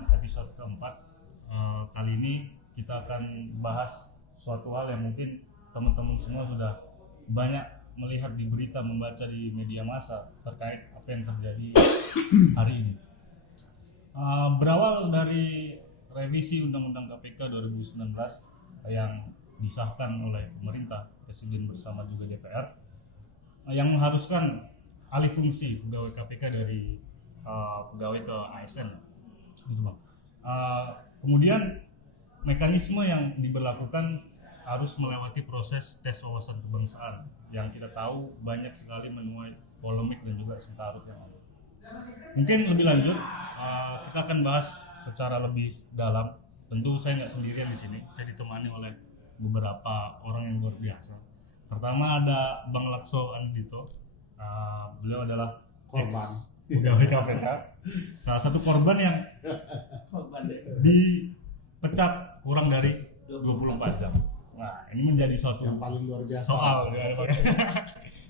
Perempuan episode keempat. Kali ini kita akan bahas suatu hal yang mungkin teman-teman semua sudah banyak melihat di berita, membaca di media massa terkait apa yang terjadi hari ini. Berawal dari revisi Undang-Undang KPK 2019 yang disahkan oleh pemerintah, Presiden bersama juga DPR, yang mengharuskan alih fungsi pegawai KPK dari pegawai ke ASN, gitu Bang. Kemudian mekanisme yang diberlakukan harus melewati proses tes wawasan kebangsaan yang kita tahu banyak sekali menuai polemik dan juga sengkarut yang ada. Mungkin lebih lanjut kita akan bahas secara lebih dalam. Tentu saya nggak sendirian di sini, saya ditemani oleh beberapa orang yang luar biasa. Pertama ada Bang Lakso Andito, beliau adalah korban pegawai KPK, salah satu korban yang dipecat kurang dari 24 jam. Nah, ini menjadi suatu yang paling luar biasa soal.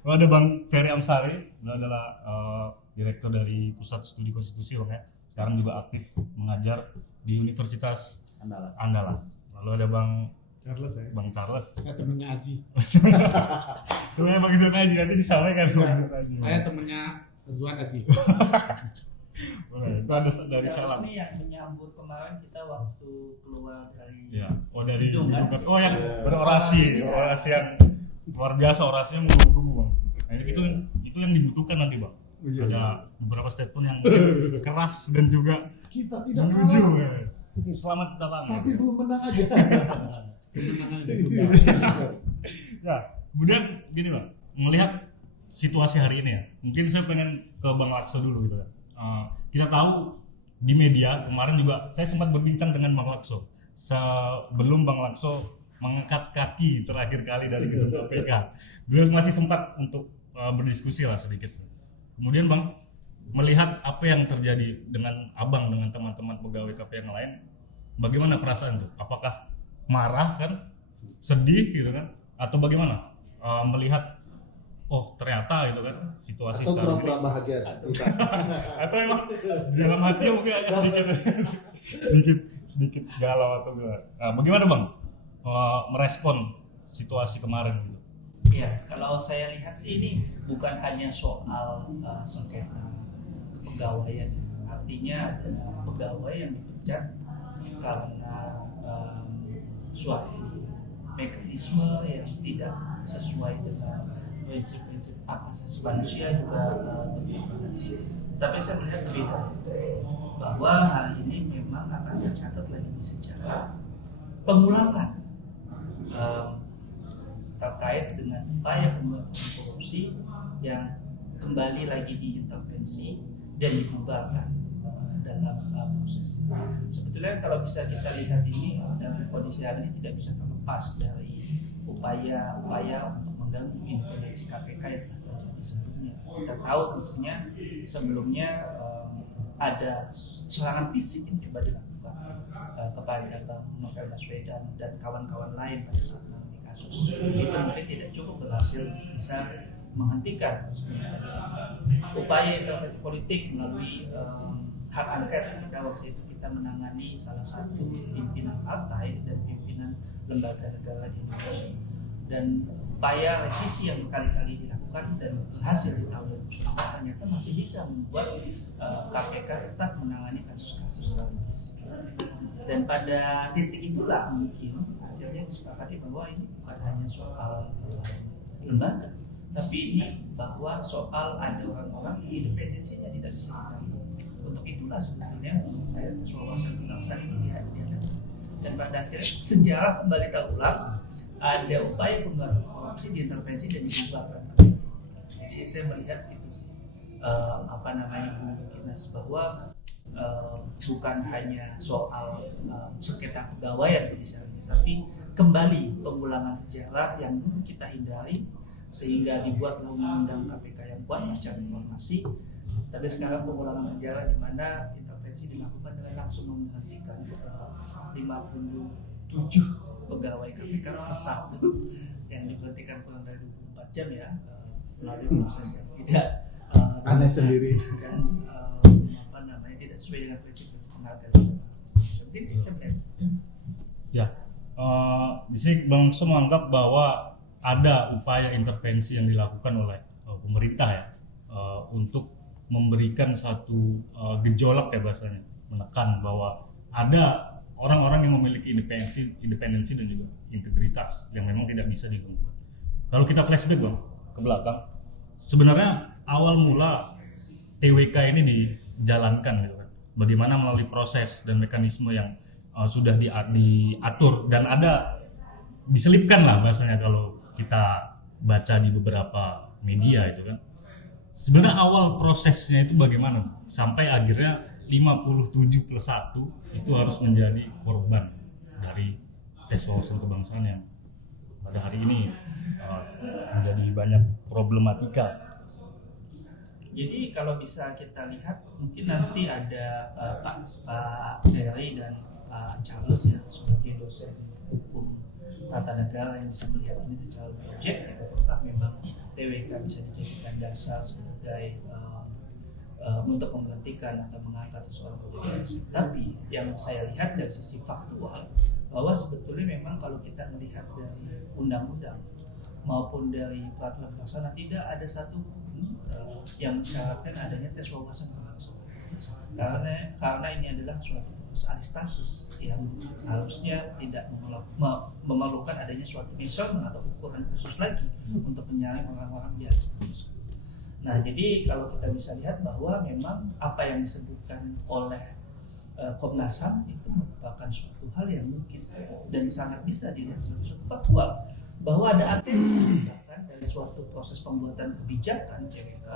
Ada Bang Ferry Amsari, beliau adalah direktur dari Pusat Studi Konstitusi, Bang, ya. Sekarang juga aktif mengajar di Universitas Andalas. Lalu ada Bang Charles, ya? Bang Charles. Saya temennya Aji. Temennya Bang Zuan Aji, nanti disampaikan ke Bang Zuan Aji. Saya temennya Zuan Aji. Boleh, itu ada dari Charles Salam. ini yang menyambut kemarin kita waktu keluar dari Ya, dari gedung, kan? yang Ya. berorasi yang luar biasa, orasinya menggebu-gebu, Bang. Nah, itu yang dibutuhkan nanti, Bang. Iya. Ada beberapa statement yang keras dan juga Kita tidak menuju. kalah, Selamat datang. tapi belum menang aja. Kemenangan itu. Ya, kemudian gini, Bang, melihat situasi hari ini ya, mungkin saya pengen ke Bang Lakso dulu gitu ya. Kita tahu di media kemarin juga saya sempat berbincang dengan Bang Lakso sebelum Bang Lakso mengangkat kaki terakhir kali dari gedung KPK. Beliau masih sempat untuk berdiskusi lah sedikit. Kemudian Bang, melihat apa yang terjadi dengan Abang dengan teman-teman pegawai KPK yang lain, bagaimana perasaan tuh? Apakah marah kan, sedih gitu kan, atau bagaimana melihat oh ternyata gitu kan situasi Atau sekarang pura-pura ini, bahagia. atau emang dalam hatinya mungkin agak sedikit galau atau gimana? Nah, bagaimana Bang merespon situasi kemarin gitu? ya kalau saya lihat sih ini bukan hanya soal sengketa kepegawaian, artinya ada pegawai yang dipecat karena suatu mekanisme yang tidak sesuai dengan prinsip-prinsip hak asasi manusia juga berdiskriminasi. Tapi saya melihat berbeda bahwa hari ini memang akan tercatat lagi di sejarah pengulangan terkait dengan upaya pemberantasan korupsi yang kembali lagi diintervensi dan dibubarkan dalam proses. Sebetulnya kalau bisa kita lihat ini dalam kondisi hari ini tidak bisa terlepas dari upaya untuk mengganggu independensi KPK yang telah terjadi sebelumnya. Kita tahu tentunya sebelumnya ada serangan fisik yang coba dilakukan kepada Bang Novel Baswedan dan kawan-kawan lain pada saat menangani kasus. Itu mungkin tidak cukup berhasil bisa menghentikan upaya intervensi politik melalui hak angket ketika waktu itu kita menangani salah satu pimpinan partai dan pimpinan lembaga negara di Indonesia, dan upaya revisi yang berkali-kali dilakukan dan berhasil di tahun 2019 ternyata masih bisa membuat KPK tetap menangani kasus-kasus strategis. Dan pada titik itulah mungkin akhirnya disepakati bahwa ini bukan hanya soal lembaga, tapi ini bahwa soal ada orang-orang yang independensinya tidak bisa diganggu. Untuk itulah sebetulnya menurut saya tes wawasan kebangsaan ini diadakan. Dan pada akhirnya sejarah kembali terulang, ada upaya pemberantasan korupsi, diintervensi dan dibubarkan. Jadi saya melihat itu sih Bu Kinas, bahwa bukan hanya soal sengketa pegawaian ini, tapi kembali pengulangan sejarah yang dulu kita hindari sehingga dibuatlah undang-undang KPK yang kuat pasca reformasi. Tapi sekarang pengulangan sejarah di mana intervensi dilakukan dengan langsung menghentikan 57 pegawai KPK persatu yang diberhentikan kurang dari 24 jam ya, melalui proses yang tidak aneh sendiri dan tidak sesuai dengan prinsip-prinsip penghargaan. Seperti itu sebenarnya. Ya, di sini Bang Su menganggap bahwa ada upaya intervensi yang dilakukan oleh pemerintah ya untuk memberikan satu gejolak ya bahasanya, menekan bahwa ada orang-orang yang memiliki independensi dan juga integritas yang memang tidak bisa diganggu. Kalau kita flashback Bang ke belakang, sebenarnya awal mula TWK ini dijalankan gitu kan. Bagaimana melalui proses dan mekanisme yang sudah diatur dan ada diselipkan lah bahasanya kalau kita baca di beberapa media itu kan. Sebenarnya awal prosesnya itu bagaimana sampai akhirnya 57+1 itu harus menjadi korban dari tes wawasan kebangsaan yang pada hari ini menjadi banyak problematika. Jadi kalau bisa kita lihat mungkin nanti ada Pak Ferry dan Pak Charles ya sebagai dosen hukum tata negara yang bisa melihat ini secara objek apakah memang TWK bisa dijadikan dasar sebagai untuk memberhentikan atau mengangkat seseorang menjadi ASN. Tapi yang saya lihat dari sisi faktual bahwa sebetulnya memang kalau kita melihat dari undang-undang maupun dari peraturan pelaksana tidak ada satu yang mensyaratkan adanya tes wawasan kebangsaan. Karena ini adalah suatu alih status yang harusnya tidak memerlukan adanya suatu measurement atau ukuran khusus lagi untuk menyaring orang-orang di alih status. Nah, jadi kalau kita bisa lihat bahwa memang apa yang disebutkan oleh Komnas HAM itu merupakan suatu hal yang mungkin dan sangat bisa dilihat sebagai suatu faktual bahwa ada atensi bahkan dari suatu proses pembuatan kebijakan TWK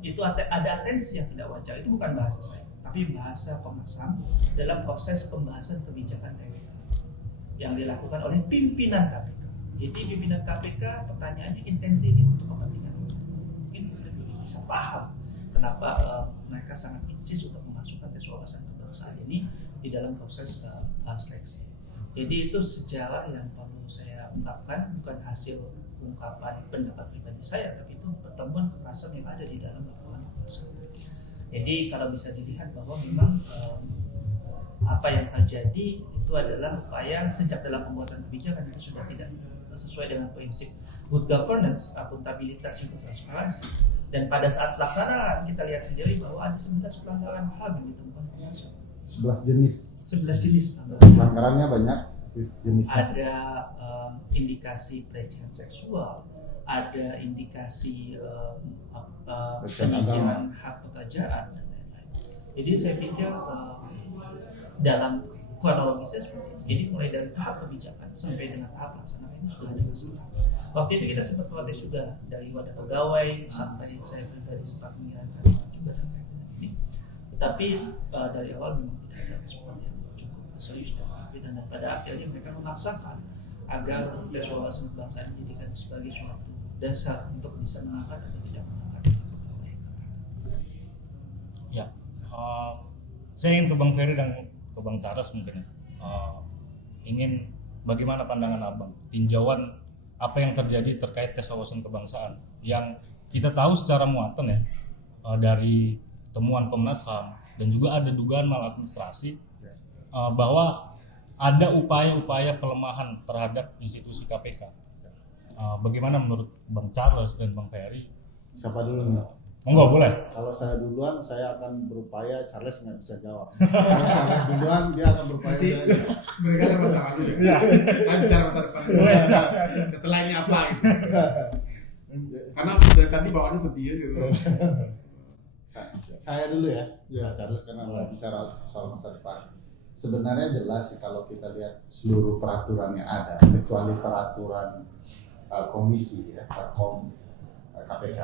itu ada atensi yang tidak wajar. Itu bukan bahasa saya, tapi bahasa Komnas HAM dalam proses pembahasan kebijakan TWK yang dilakukan oleh pimpinan KPK. Jadi pimpinan KPK pertanyaannya intensi ini untuk kepentingan mungkin publik lebih bisa paham kenapa mereka sangat insist untuk memasukkan tes wawasan kebangsaan ini di dalam proses seleksi. Jadi itu sejarah yang perlu saya ungkapkan, bukan hasil ungkapan pendapat pribadi saya, tapi itu pertemuan kekerasan yang ada di dalam laporan Komnas HAM. Jadi kalau bisa dilihat bahwa memang apa yang terjadi itu adalah upaya sejak dalam pembuatan kebijakan itu sudah tidak sesuai dengan prinsip good governance, akuntabilitas juga transparansi. Dan pada saat pelaksanaan kita lihat sendiri bahwa ada 11 pelanggaran HAM yang ditemukan Komnas HAM. 11 jenis. 11 jenis Pelanggarannya banyak jenisnya. Ada indikasi pelecehan seksual, ada indikasi penyimpangan hak pekerjaan dan lain-lain. Jadi saya pikir dalam kronologisnya seperti itu. Jadi mulai dari tahap kebijakan sampai dengan tahap pelaksanaan ini sudah ada masalah. Waktu itu kita sempat protes juga dari wadah pegawai sampai saya pribadi sempat mengirimkan juga terkait dengan ini. Tetapi dari awal memang tidak ada respon yang cukup serius dan pada akhirnya mereka memaksakan agar tes wawasan kebangsaan dijadikan sebagai suatu dasar untuk bisa mengangkat atau tidak mengangkat pegawai KPK. Ya, saya ingin ke Bang Ferry dan ke Bang Charles mungkin ingin bagaimana pandangan Abang tinjauan apa yang terjadi terkait tes wawasan kebangsaan yang kita tahu secara muatan ya dari temuan Komnas HAM dan juga ada dugaan maladministrasi bahwa ada upaya-upaya pelemahan terhadap institusi KPK. Bagaimana menurut Bang Charles dan Bang Ferry? Siapa dulu nih? Enggak boleh. Kalau saya duluan, saya akan berupaya. Charles nggak bisa jawab. Kalau Charles duluan, dia akan berupaya. Mereka ada masalah dulu ya. Saya bicara masa depan. Setelah ini apa? Gitu. Karena dari tadi bawaannya sedih gitu. Saya dulu ya. Charles karena bicara soal masa depan. Sebenarnya jelas sih kalau kita lihat seluruh peraturan yang ada, kecuali peraturan komisi ya, Perkom KPK.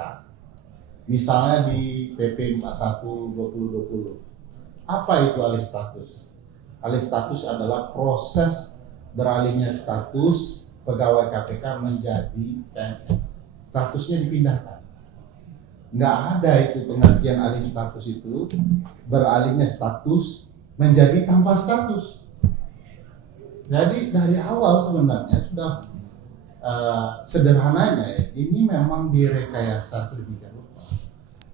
Misalnya di PP 41/2020, apa itu alih status? Alih status adalah proses beralihnya status pegawai KPK menjadi PNS. Statusnya dipindahkan. Nggak ada itu pengertian alih status itu, beralihnya status menjadi tanpa status. Jadi dari awal sebenarnya sudah sederhananya ya, ini memang direkayasa sedemikian rupa.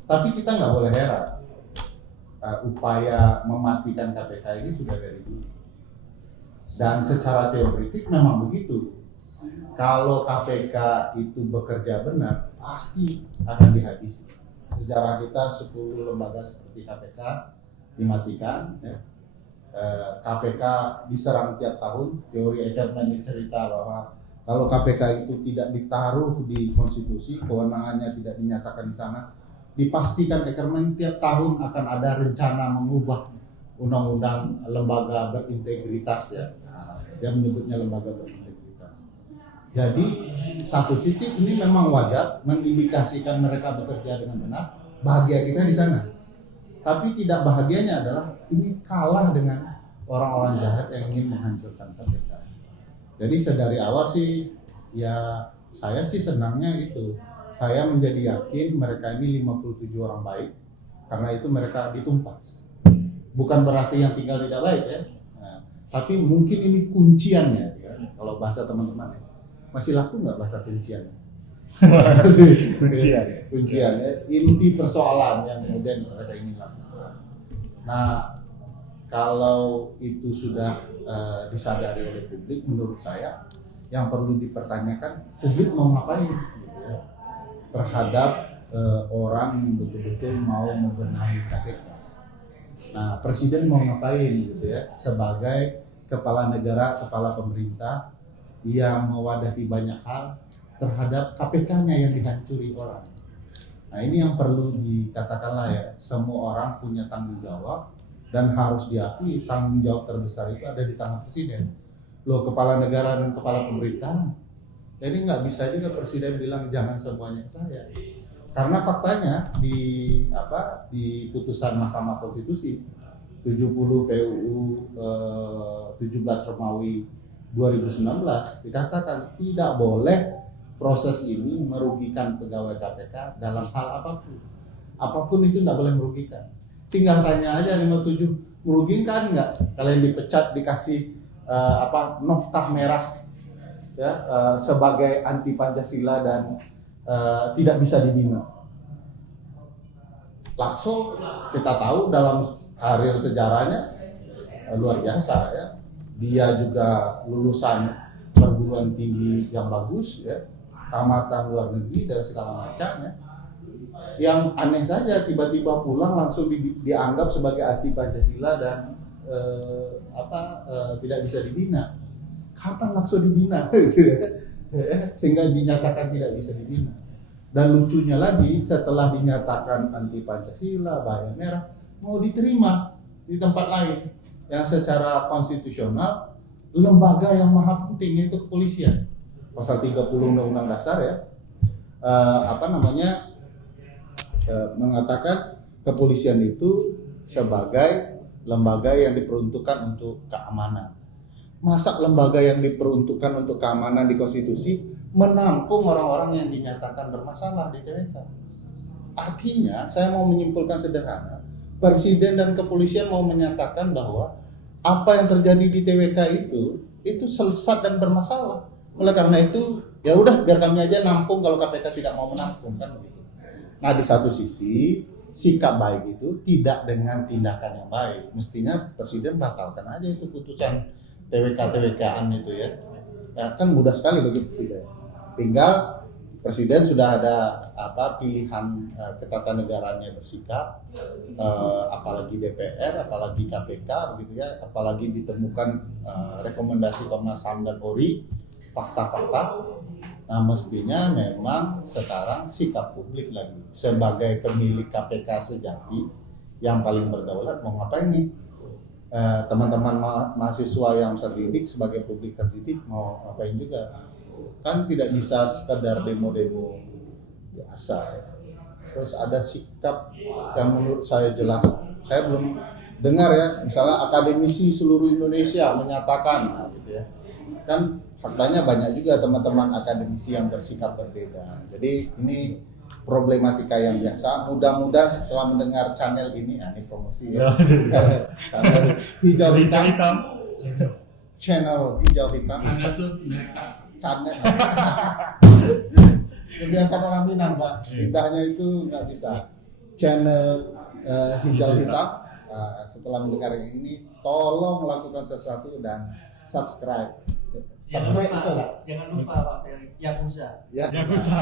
Tapi kita nggak boleh heran. upaya mematikan KPK ini sudah dari dulu. Dan secara teoretik memang begitu. Kalau KPK itu bekerja benar, pasti akan dihabisi. Sejarah kita 10 lembaga seperti KPK dimatikan, ya. KPK diserang tiap tahun. Teori Edelman cerita bahwa kalau KPK itu tidak ditaruh di konstitusi, kewenangannya tidak dinyatakan di sana, dipastikan Edelman tiap tahun akan ada rencana mengubah undang-undang lembaga berintegritas, ya. Dia menyebutnya lembaga berintegritas. Jadi satu titik ini memang wajar mengindikasikan mereka bekerja dengan benar, bahagia kita di sana. Tapi tidak bahagianya adalah ini kalah dengan orang-orang jahat yang ingin menghancurkan KPK. Jadi sedari awal sih, ya saya sih senangnya gitu. Saya menjadi yakin mereka ini 57 orang baik, karena itu mereka ditumpas. Bukan berarti yang tinggal tidak baik, ya. Nah, tapi mungkin ini kunciannya, ya. Kalau bahasa teman-teman, ya. Masih laku nggak bahasa kunciannya? Kuncian, ya. Inti persoalan yang kemudian mereka ingin lakukan. Nah, kalau itu sudah disadari oleh publik, menurut saya yang perlu dipertanyakan, publik mau ngapain, gitu, ya, terhadap orang yang betul-betul mau membenahi KPK. Nah, presiden mau ngapain, gitu, ya, sebagai kepala negara, kepala pemerintah yang mewadahi banyak hal terhadap KPK-nya yang dihancuri orang. Nah, ini yang perlu dikatakanlah, ya, semua orang punya tanggung jawab dan harus diakui tanggung jawab terbesar itu ada di tangan presiden. Loh, kepala negara dan kepala pemerintahan. Jadi nggak bisa juga presiden bilang jangan semuanya ke saya. Karena faktanya di putusan Mahkamah Konstitusi 70 PUU 17 Romawi 2019 dikatakan tidak boleh proses ini merugikan pegawai KPK dalam hal apapun. Apapun itu tidak boleh merugikan. Tinggal tanya aja 57, merugikan nggak? Kalian dipecat dikasih noktah merah, ya, sebagai anti Pancasila dan tidak bisa dibina. Lakso kita tahu dalam karir sejarahnya luar biasa, ya. Dia juga lulusan perguruan tinggi yang bagus, ya, tamatan luar negeri dan segala macam, ya. Yang aneh saja tiba-tiba pulang langsung dianggap sebagai anti Pancasila dan tidak bisa dibina. Kapan langsung dibina? Sehingga dinyatakan tidak bisa dibina. Dan lucunya lagi, setelah dinyatakan anti Pancasila, bahaya merah, mau diterima di tempat lain yang secara konstitusional lembaga yang maha penting itu kepolisian. Pasal 30 Undang-Undang Dasar, ya, mengatakan kepolisian itu sebagai lembaga yang diperuntukkan untuk keamanan. Masa lembaga yang diperuntukkan untuk keamanan di konstitusi menampung orang-orang yang dinyatakan bermasalah di TWK? Artinya, saya mau menyimpulkan sederhana, presiden dan kepolisian mau menyatakan bahwa apa yang terjadi di TWK itu sesat dan bermasalah. Oleh karena itu, ya udah biar kami aja nampung kalau KPK tidak mau menampung, kan begitu. Nah, di satu sisi sikap baik itu tidak dengan tindakan yang baik. Mestinya presiden batalkan aja itu putusan TWK-TWK-an itu, ya. Ya kan mudah sekali bagi presiden. Tinggal presiden sudah ada pilihan ketatanegaranya bersikap, apalagi DPR, apalagi KPK, begitu, ya, apalagi ditemukan rekomendasi Komnas HAM dan Polri, fakta-fakta. Nah, mestinya memang sekarang sikap publik lagi sebagai pemilik KPK sejati yang paling berdaulat mau ngapain nih? Teman-teman mahasiswa yang terdidik sebagai publik terdidik mau ngapain juga? Kan tidak bisa sekedar demo-demo biasa, ya. Terus ada sikap yang menurut saya jelas. Saya belum dengar, ya, misalnya akademisi seluruh Indonesia menyatakan, nah, gitu, ya. Kan faktanya banyak juga teman-teman akademisi yang bersikap berbeda. Jadi ini problematika yang biasa. Mudah-mudahan setelah mendengar channel ini, ini promosi, ya. Channel Hijau Hitam. Channel Hijau Hitam. Anda tuh mereka Channel. Kebiasaan orang Minang, Pak. Lidahnya itu nggak bisa. Channel Hijau Hitam. setelah mendengar yang ini, tolong lakukan sesuatu dan subscribe. Jangan Subscribe lupa, itu lah. jangan lupa Pak Ferry, Yakuza. Ya, Yakuza.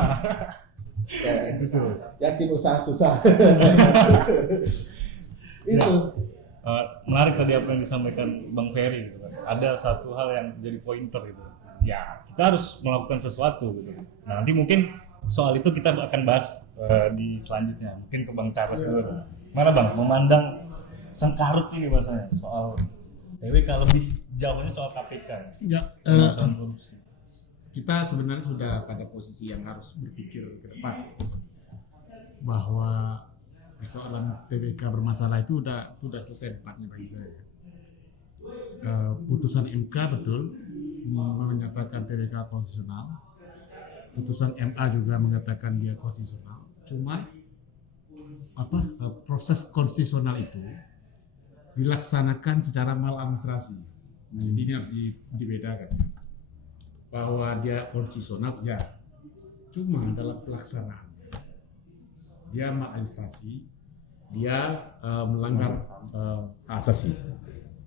yakin usaha susah. Itu. Menarik tadi apa yang disampaikan Bang Ferry gitu kan. Ada satu hal yang jadi pointer gitu. Ya, kita harus melakukan sesuatu gitu. Nah, nanti mungkin soal itu kita akan bahas di selanjutnya. Mungkin ke Bang Charles dulu. Mana Bang, memandang sengkarut ini bahasanya soal TWK, lebih jauhnya soal KPK. Ya, Soal korupsi. kita sebenarnya sudah pada posisi yang harus berpikir ke depan bahwa persoalan TWK bermasalah itu sudah selesai tempatnya bagi saya. Putusan MK betul menyatakan TWK konstitusional, putusan MA juga mengatakan dia konstitusional. Cuma proses konstitusional itu dilaksanakan secara maladministrasi. Nah, ini harus dibedakan bahwa dia konstitusional ya, cuma dalam pelaksanaan dia maladministrasi, dia melanggar hak asasi.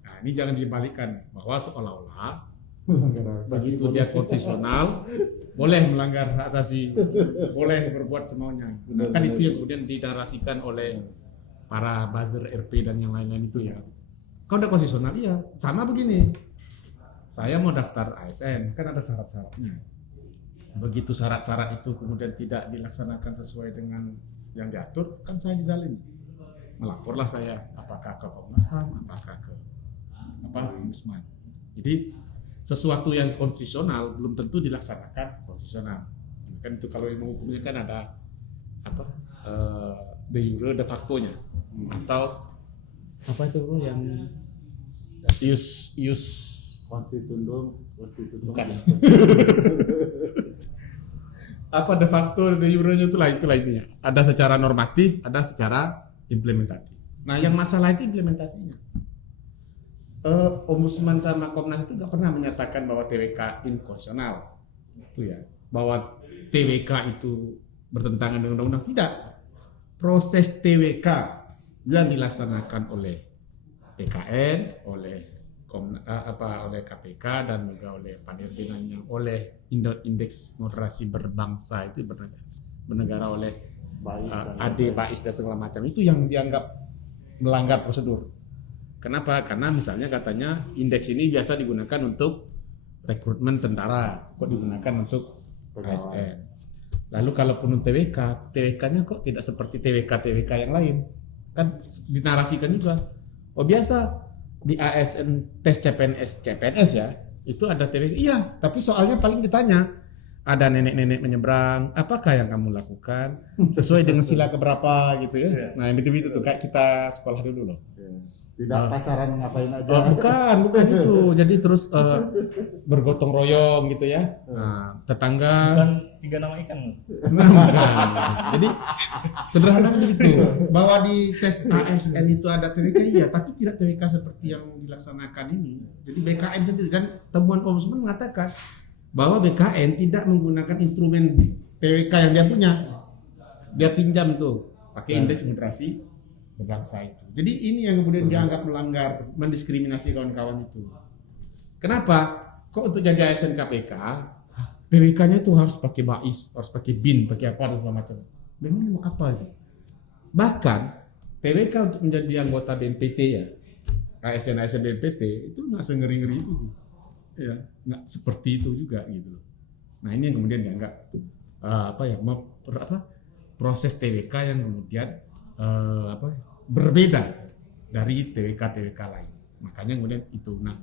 Nah, ini jangan dibalikkan bahwa seolah-olah begitu dia konstitusional boleh melanggar hak asasi, boleh berbuat semaunya. Nah, kan itu yang kemudian dinarasikan oleh para buzzer RP dan yang lain-lain itu ya. Kalau udah konstitusional iya, sama begini. Saya mau daftar ASN, kan ada syarat-syaratnya. Begitu syarat-syarat itu kemudian tidak dilaksanakan sesuai dengan yang diatur, kan saya dizalimi. Melaporlah saya, apakah ke Komnas HAM, apakah ke Ombudsman. Jadi sesuatu yang konstitusional belum tentu dilaksanakan konstitusional. Kan itu kalau ilmu hukumnya kan ada de jure de facto-nya, atau apa itu bro yang ius Konstitundum. bukan apa de facto de jure-nya itulah intinya. Ada secara normatif, ada secara implementatif. Nah, yang masalah itu implementasinya. Ombudsman sama Komnas itu nggak pernah menyatakan bahwa TWK inkonstitusional, itu ya, bahwa TWK itu bertentangan dengan undang-undang. Tidak. Proses TWK yang dilaksanakan oleh BKN, oleh oleh KPK dan juga oleh Panirbenanya, oleh Indeks Moderasi Berbangsa itu bernegara oleh AD, BAIS dan segala macam, itu yang dianggap melanggar prosedur. Kenapa? Karena misalnya katanya indeks ini biasa digunakan untuk rekrutmen tentara, kok digunakan untuk ASN. Lalu kalaupun TWK, TWK-nya kok tidak seperti TWK yang lain? Kan dinarasikan juga. Oh biasa di ASN tes CPNS ya, itu ada TWK. Iya, tapi soalnya paling ditanya, ada nenek-nenek menyeberang, apakah yang kamu lakukan sesuai dengan sila keberapa gitu ya. Nah, yang itu tuh kayak kita sekolah dulu loh. Tidak pacaran ngapain aja. Oh, bukan itu. Jadi terus bergotong royong gitu ya. Nah, tetangga. Bukan 3 nama ikan. Nah, bukan. Jadi sederhana begitu. Bahwa di tes ASN itu ada TWK iya, tapi tidak TWK seperti yang dilaksanakan ini. Jadi BKN sendiri, dan temuan Ombudsman mengatakan bahwa BKN tidak menggunakan instrumen TWK yang dia punya. Dia pinjam itu pakai indeks moderasi berbangsa itu. Jadi ini yang kemudian dianggap melanggar, mendiskriminasi kawan-kawan itu. Kenapa? Kok untuk jadi ASN KPK, TWK-nya itu harus pakai BAIS, harus pakai BIN, pakai apa dan segala macam. Memang mau apa itu? Bahkan TWK untuk menjadi anggota BNPT ya, ASN BNPT itu nggak sengeri-ngeri itu, ya nggak seperti itu juga gitu loh. Nah ini yang kemudian dianggap proses TWK yang kemudian berbeda dari TWK lain. Makanya kemudian itu. Nah,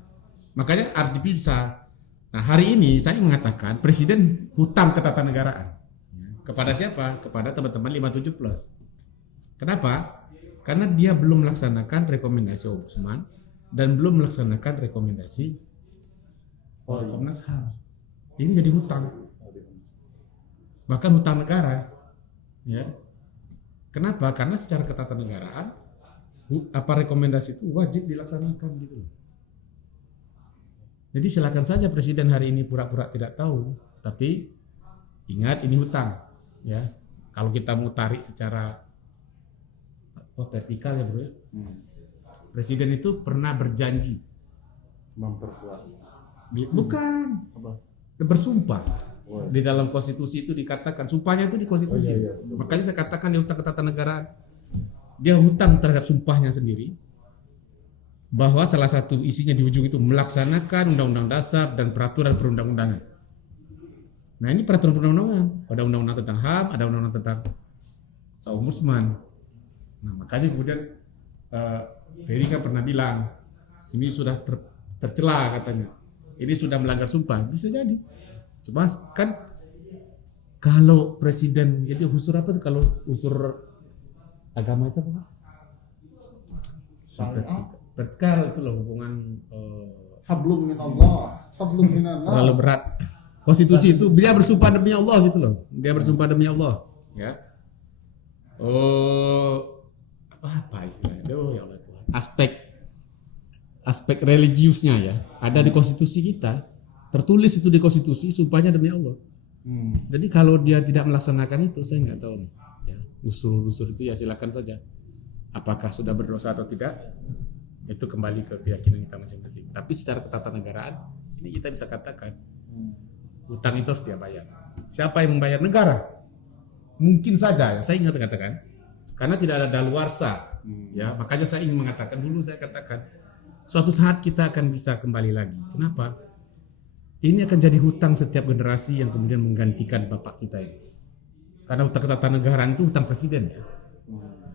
makanya harus dipisah. Nah, hari ini saya mengatakan Presiden hutang ketatanegaraan. Kepada siapa? Kepada teman-teman 57 plus. Kenapa? Karena dia belum melaksanakan rekomendasi Ombudsman dan belum melaksanakan rekomendasi Komnas HAM. Ini jadi hutang. Bahkan hutang negara. Ya. Kenapa? Karena secara ketatanegaraan rekomendasi itu wajib dilaksanakan gitu. Jadi silakan saja Presiden hari ini pura-pura tidak tahu, tapi ingat ini hutang, ya. Kalau kita mau tarik secara vertikal ya bro, Presiden itu pernah berjanji, Memperkuat. bukan, Apa? bersumpah. Oh, Di dalam konstitusi itu dikatakan, sumpahnya itu di konstitusi. Oh, iya. Makanya saya katakan di hutang ketatanegaraan, dia hutang terhadap sumpahnya sendiri, bahwa salah satu isinya di ujung itu melaksanakan undang-undang dasar dan peraturan perundang-undangan. Nah ini peraturan perundang-undangan, ada undang-undang tentang HAM, ada undang-undang tentang ombudsman. Nah makanya kemudian Ferry kan pernah bilang ini sudah tercela katanya, ini sudah melanggar sumpah, bisa jadi. Cuma kan kalau presiden jadi unsur apa tuh, kalau unsur agama itu apa? Vertikal itu loh, hubungan Hablum minallah, hablum minan nas. terlalu berat. Konstitusi itu dia bersumpah demi Allah gitu loh. Dia bersumpah demi Allah, ya. Oh, apa istilahnya? Aduh, ya Allah Tuhan. Aspek religiusnya ya, ada di konstitusi kita. Tertulis itu di konstitusi, sumpahnya demi Allah. Jadi kalau dia tidak melaksanakan itu, saya nggak tahu nih. Ya, unsur-unsur itu ya silakan saja. Apakah sudah berdosa atau tidak? Itu kembali ke keyakinan kita masing-masing. Tapi secara ketatanegaraan, ini kita bisa katakan hutang itu harus dia bayar. Siapa yang membayar? Negara. Mungkin saja, ya, saya ingat katakan, karena tidak ada daluarsa. Ya, makanya saya ingin mengatakan dulu, saya katakan suatu saat kita akan bisa kembali lagi. Kenapa? Ini akan jadi hutang setiap generasi yang kemudian menggantikan bapak kita ini. Karena hutang ketatanegaraan itu hutang presiden ya.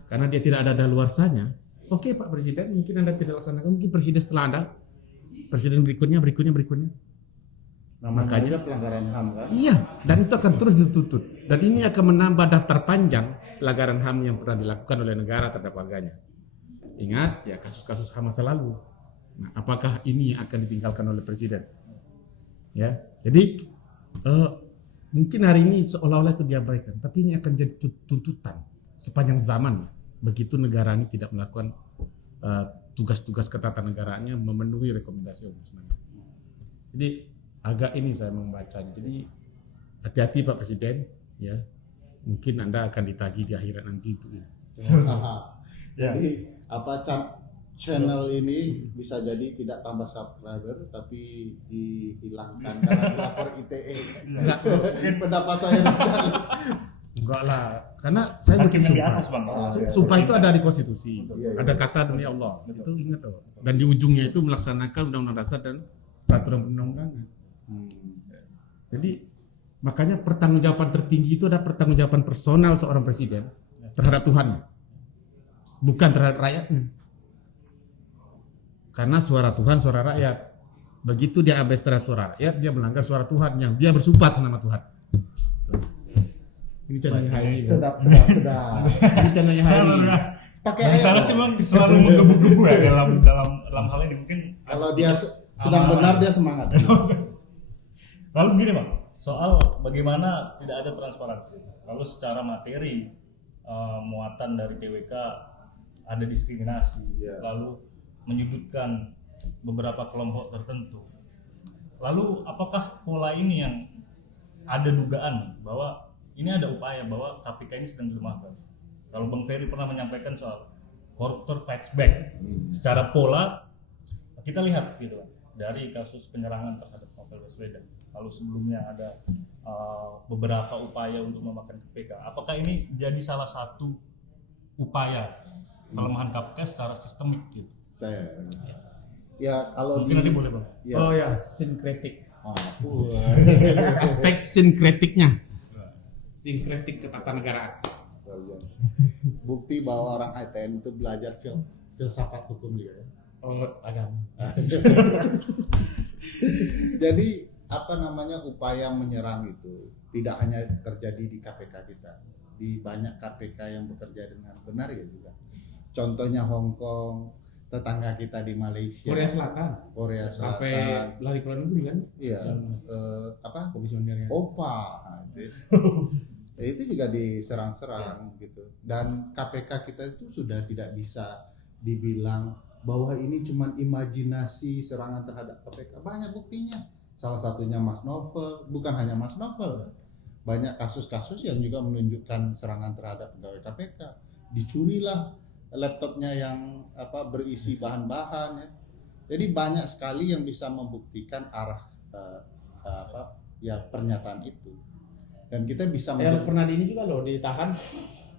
Karena dia tidak ada daluarsanya. Oke Pak Presiden, mungkin Anda tidak laksanakan, mungkin presiden setelah Anda, presiden berikutnya. Namanya Makanya aja pelanggaran HAM kan. iya, dan itu akan terus dituntut. Dan ini akan menambah daftar panjang pelanggaran HAM yang pernah dilakukan oleh negara terhadap warganya. Ingat ya kasus-kasus HAM masa lalu. Nah, apakah ini akan ditinggalkan oleh presiden? Ya, jadi mungkin hari ini seolah-olah itu diabaikan, tapi ini akan jadi tuntutan sepanjang zaman. Begitu negara ini tidak melakukan tugas-tugas ketatanegaraannya memenuhi rekomendasi ombudsman. Jadi agak ini saya membacanya. Jadi hati-hati Pak Presiden, ya. Mungkin Anda akan ditagih di akhirat nanti itu. Jadi apa channel ini bisa jadi tidak tambah subscriber tapi dihilangkan karena dilapor ITE. Pendapat saya Charles. Enggak lah, karena saya Hakim yang bikin di sumpah. atas bang. Sumpah itu ada di konstitusi, Iya, iya. ada kata demi Allah, itu ingat loh. Dan di ujungnya itu melaksanakan undang-undang dasar dan peraturan perundang-undangan. Jadi makanya pertanggungjawaban tertinggi itu ada pertanggungjawaban personal seorang presiden terhadap Tuhan, bukan terhadap rakyatnya. Karena suara Tuhan, suara rakyat. Begitu dia abes terhadap suara rakyat, dia melanggar suara Tuhan yang dia bersumpah atas nama Tuhan. Ini channelnya Hairi. Sedap. Ini channelnya Hairi. Pakai Bang ayat. Charles sih bang selalu menggebu-gebu ya dalam hal ini mungkin. Kalau dia sedang benar dia semangat. Lalu begini bang, soal bagaimana tidak ada transparansi. Lalu secara materi muatan dari TWK ada diskriminasi, Iya. lalu menyudutkan beberapa kelompok tertentu. Lalu apakah pola ini yang ada dugaan bahwa ini ada upaya bahwa KPK ini sedang dilemahkan? Kalau Bang Ferry pernah menyampaikan soal koruptor fights back, secara pola kita lihat gitu dari kasus penyerangan terhadap Novel Baswedan. Lalu sebelumnya ada beberapa upaya untuk memakan KPK. Apakah ini jadi salah satu upaya pelemahan KPK secara sistemik gitu? Saya. Ya kalau Mungkin nanti boleh bang. Ya. Oh ya, sinkretik. Aspek Aspek sinkretiknya. Sinkretik ketatanegaraan. bukti bahwa orang ITN itu belajar filsafat hukum juga ya. Oh, agama. Jadi apa namanya upaya menyerang itu tidak hanya terjadi di KPK kita, di banyak KPK yang bekerja dengan benar ya juga. Contohnya Hong Kong, tetangga kita di Malaysia, Korea Selatan, Sampai lari ke luar negeri kan? iya, apa? Komisionernya. OPA, itu juga diserang-serang gitu. Dan KPK kita itu sudah tidak bisa dibilang bahwa ini cuma imajinasi serangan terhadap KPK. Banyak buktinya. Salah satunya Mas Novel, bukan hanya Mas Novel. Banyak kasus-kasus yang juga menunjukkan serangan terhadap pegawai KPK. Dicurilah laptopnya yang berisi bahan-bahan ya. Jadi banyak sekali yang bisa membuktikan arah pernyataan itu. Dan kita bisa pernah ini juga loh ditahan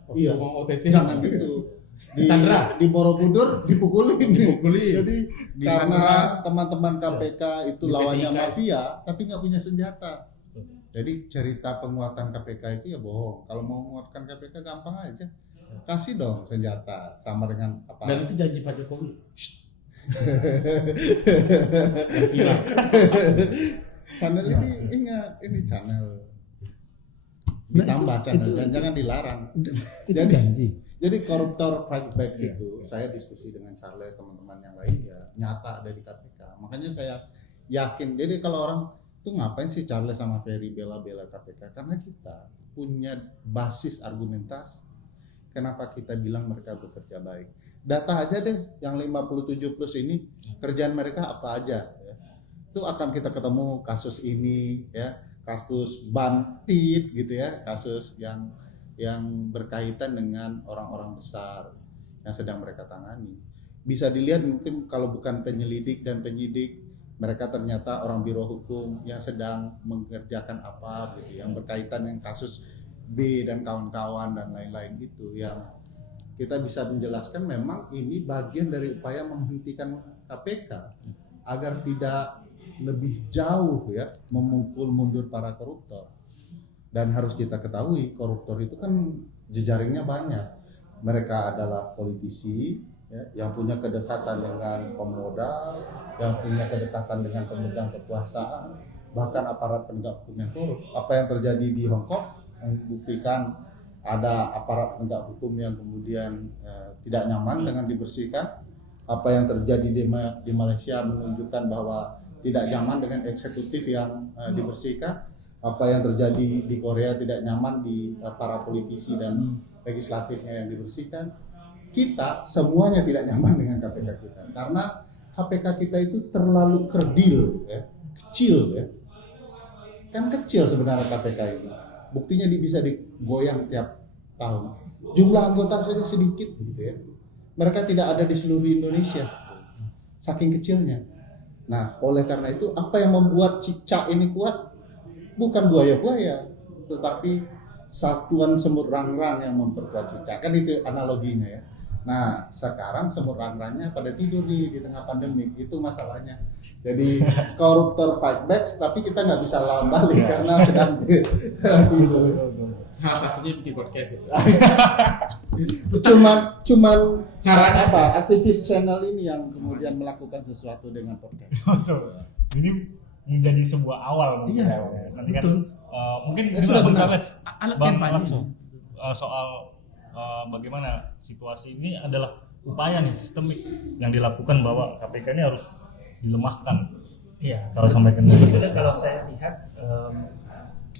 waktu Iya. mau OTT. jangan gitu. Sandra. Di Borobudur dipukulin. Jadi Di karena teman-teman KPK itu Di lawannya P3. mafia tapi nggak punya senjata. Jadi cerita penguatan KPK itu ya bohong. Kalau mau menguatkan KPK gampang aja. Kasih dong senjata sama dengan apa? Dan itu janji Pak Jokowi. Channel ini ingat, ini channel ditambah channel, jangan dilarang. Jadi koruptor fight back itu, saya diskusi dengan Charles, teman-teman yang lain ya nyata ada di KPK. Makanya saya yakin. Jadi kalau orang tuh ngapain sih Charles sama Ferry bela-bela KPK? Karena kita punya basis argumentasi. Kenapa kita bilang mereka bekerja baik? Data aja deh, yang 57 plus ini kerjaan mereka apa aja? Ya. Itu akan kita ketemu kasus ini, ya, kasus bantit gitu ya, kasus yang berkaitan dengan orang-orang besar yang sedang mereka tangani. Bisa dilihat mungkin kalau bukan penyelidik dan penyidik, mereka ternyata orang biro hukum yang sedang mengerjakan apa gitu, yang berkaitan dengan kasus B dan kawan-kawan dan lain-lain itu, yang kita bisa menjelaskan memang ini bagian dari upaya menghentikan KPK agar tidak lebih jauh ya memukul mundur para koruptor. Dan harus kita ketahui koruptor itu kan jejaringnya banyak. Mereka adalah politisi ya, yang punya kedekatan dengan pemodal, yang punya kedekatan dengan pemegang kekuasaan, bahkan aparat penegak hukum yang korup. Apa yang terjadi di Hong Kong membuktikan ada aparat penegak hukum yang kemudian tidak nyaman dengan dibersihkan. Apa yang terjadi di Malaysia menunjukkan bahwa tidak nyaman dengan eksekutif yang dibersihkan. Apa yang terjadi di Korea tidak nyaman di para politisi dan legislatifnya yang dibersihkan. Kita semuanya tidak nyaman dengan KPK kita karena KPK kita itu terlalu kerdil ya, kecil ya. Kan kecil sebenarnya KPK ini. Buktinya bisa digoyang tiap tahun. Jumlah anggota saja sedikit gitu ya. Mereka tidak ada di seluruh Indonesia. Saking kecilnya. Nah, oleh karena itu apa yang membuat cicak ini kuat? Bukan buaya-buaya, tetapi satuan semut rangrang yang memperkuat cicak. Kan itu analoginya ya. Nah, sekarang semut rangrangnya pada tidur di tengah pandemik. Itu masalahnya. Jadi koruptor fight back, tapi kita nggak bisa lawan balik karena sedang tidur. Salah satunya bikin podcast gitu. Cuman Caranya apa? Aktivis channel ini yang kemudian melakukan sesuatu dengan podcast. Betul. Ini menjadi sebuah awal mungkin. Iya, Nanti kan betul. mungkin Ya, sudah benar. Alat Bang kampanye. langsung soal bagaimana situasi ini adalah upaya nih sistemik yang dilakukan bahwa KPK ini harus dilemahkan. Iya. Kalau sampaikan Sebetulnya kalau saya lihat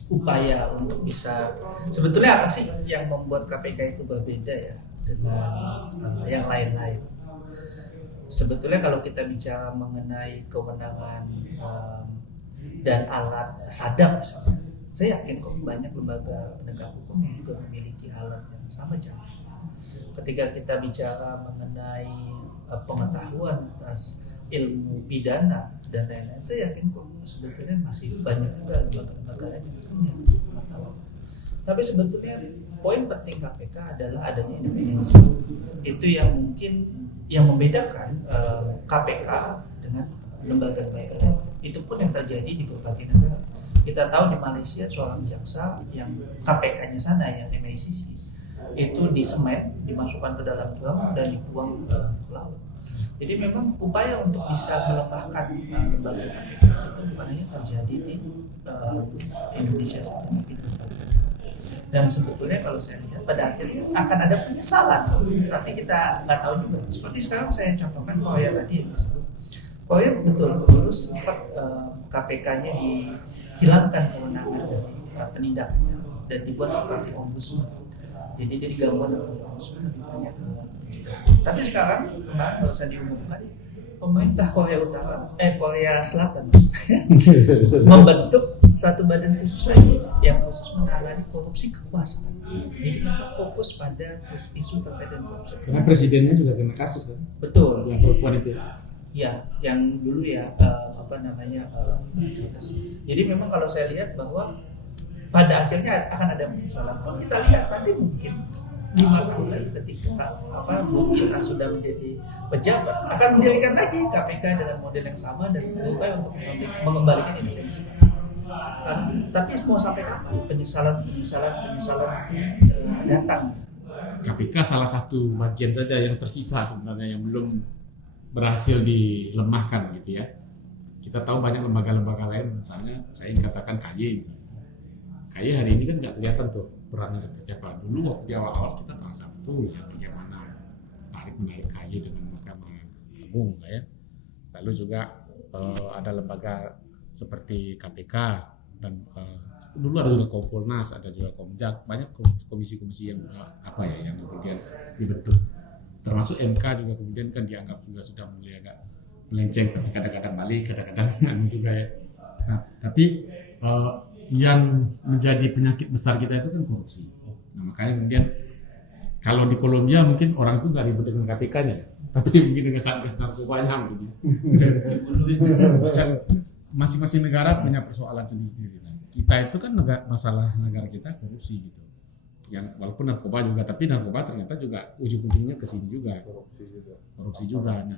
upaya untuk bisa, sebetulnya apa sih yang membuat KPK itu berbeda ya dengan yang lain-lain? Sebetulnya kalau kita bicara mengenai kewenangan dan alat sadap misalnya, saya yakin kok banyak lembaga penegak hukum yang juga memiliki alat yang sama canggih. Ketika kita bicara mengenai pengetahuan atas ilmu pidana dan lain-lain, saya yakin kok sebetulnya masih banyak juga lembaga-lembaga lain yang punya pengetahuan. Tapi sebetulnya poin penting KPK adalah adanya independensi. Itu yang mungkin yang membedakan KPK dengan lembaga-lembaga lain. Itu pun yang terjadi di berbagai negara. Kita tahu di Malaysia seorang jaksa yang KPK-nya sana yang MACC itu disemen, dimasukkan ke dalam drum dan dibuang ke laut. Jadi memang upaya untuk bisa melemahkan lembaga KPK itu bukan hanya terjadi di Indonesia saja, tapi di berbagai negara. Dan sebetulnya kalau saya lihat pada akhirnya akan ada penyesalan, tapi kita nggak tahu juga. Seperti sekarang saya contohkan Korea tadi yang disebut. Korea betul dulu sempat KPK-nya dihilangkan kewenangan dari penindakannya dan dibuat seperti ombudsman. Jadi dia digabungkan dengan ombudsman lebih banyak ke pencegahan. Tapi sekarang kemarin baru saja diumumkan pemerintah Korea Selatan membentuk satu badan khusus lagi yang khusus menangani korupsi kekuasaan. Jadi mereka fokus pada isu terkait dengan korupsi. Karena presidennya juga kena kasus kan, Betul. yang perempuan itu. Ya, yang dulu ya jadi memang kalau saya lihat bahwa pada akhirnya akan ada penyesalan. Kalau kita lihat nanti mungkin 5 tahun lagi ketika mungkin sudah menjadi pejabat akan mendirikan lagi KPK dengan model yang sama dan berupaya untuk mengembalikan Indonesia. Tapi mau sampai kapan penyesalan itu datang? KPK salah satu bagian saja yang tersisa sebenarnya yang belum berhasil dilemahkan gitu ya. Kita tahu banyak lembaga-lembaga lain, misalnya saya ingin katakan KY misalnya. KY hari ini kan nggak kelihatan tuh perannya seperti apa. Dulu waktu di awal-awal kita terasa betul ya bagaimana menarik KY dengan Mahkamah Agung ya. Lalu juga ada lembaga seperti KPK dan dulu ada juga Kompolnas, ada juga Komjak, banyak komisi-komisi yang yang kemudian dibentuk. Termasuk MK juga kemudian kan dianggap juga sudah mulai agak melenceng, tapi kadang-kadang balik, kadang-kadang juga ya. Nah, tapi yang menjadi penyakit besar kita itu kan korupsi. Nah, makanya kemudian kalau di Kolombia mungkin orang itu nggak ribut dengan KPK-nya, tapi mungkin dengan Satgas narkobanya mungkin. Masing-masing negara punya persoalan sendiri-sendiri. Nah, kita itu kan masalah negara kita korupsi gitu. Yang walaupun narkoba juga, tapi narkoba ternyata juga ujung-ujungnya ke sini juga. Korupsi juga. Nah,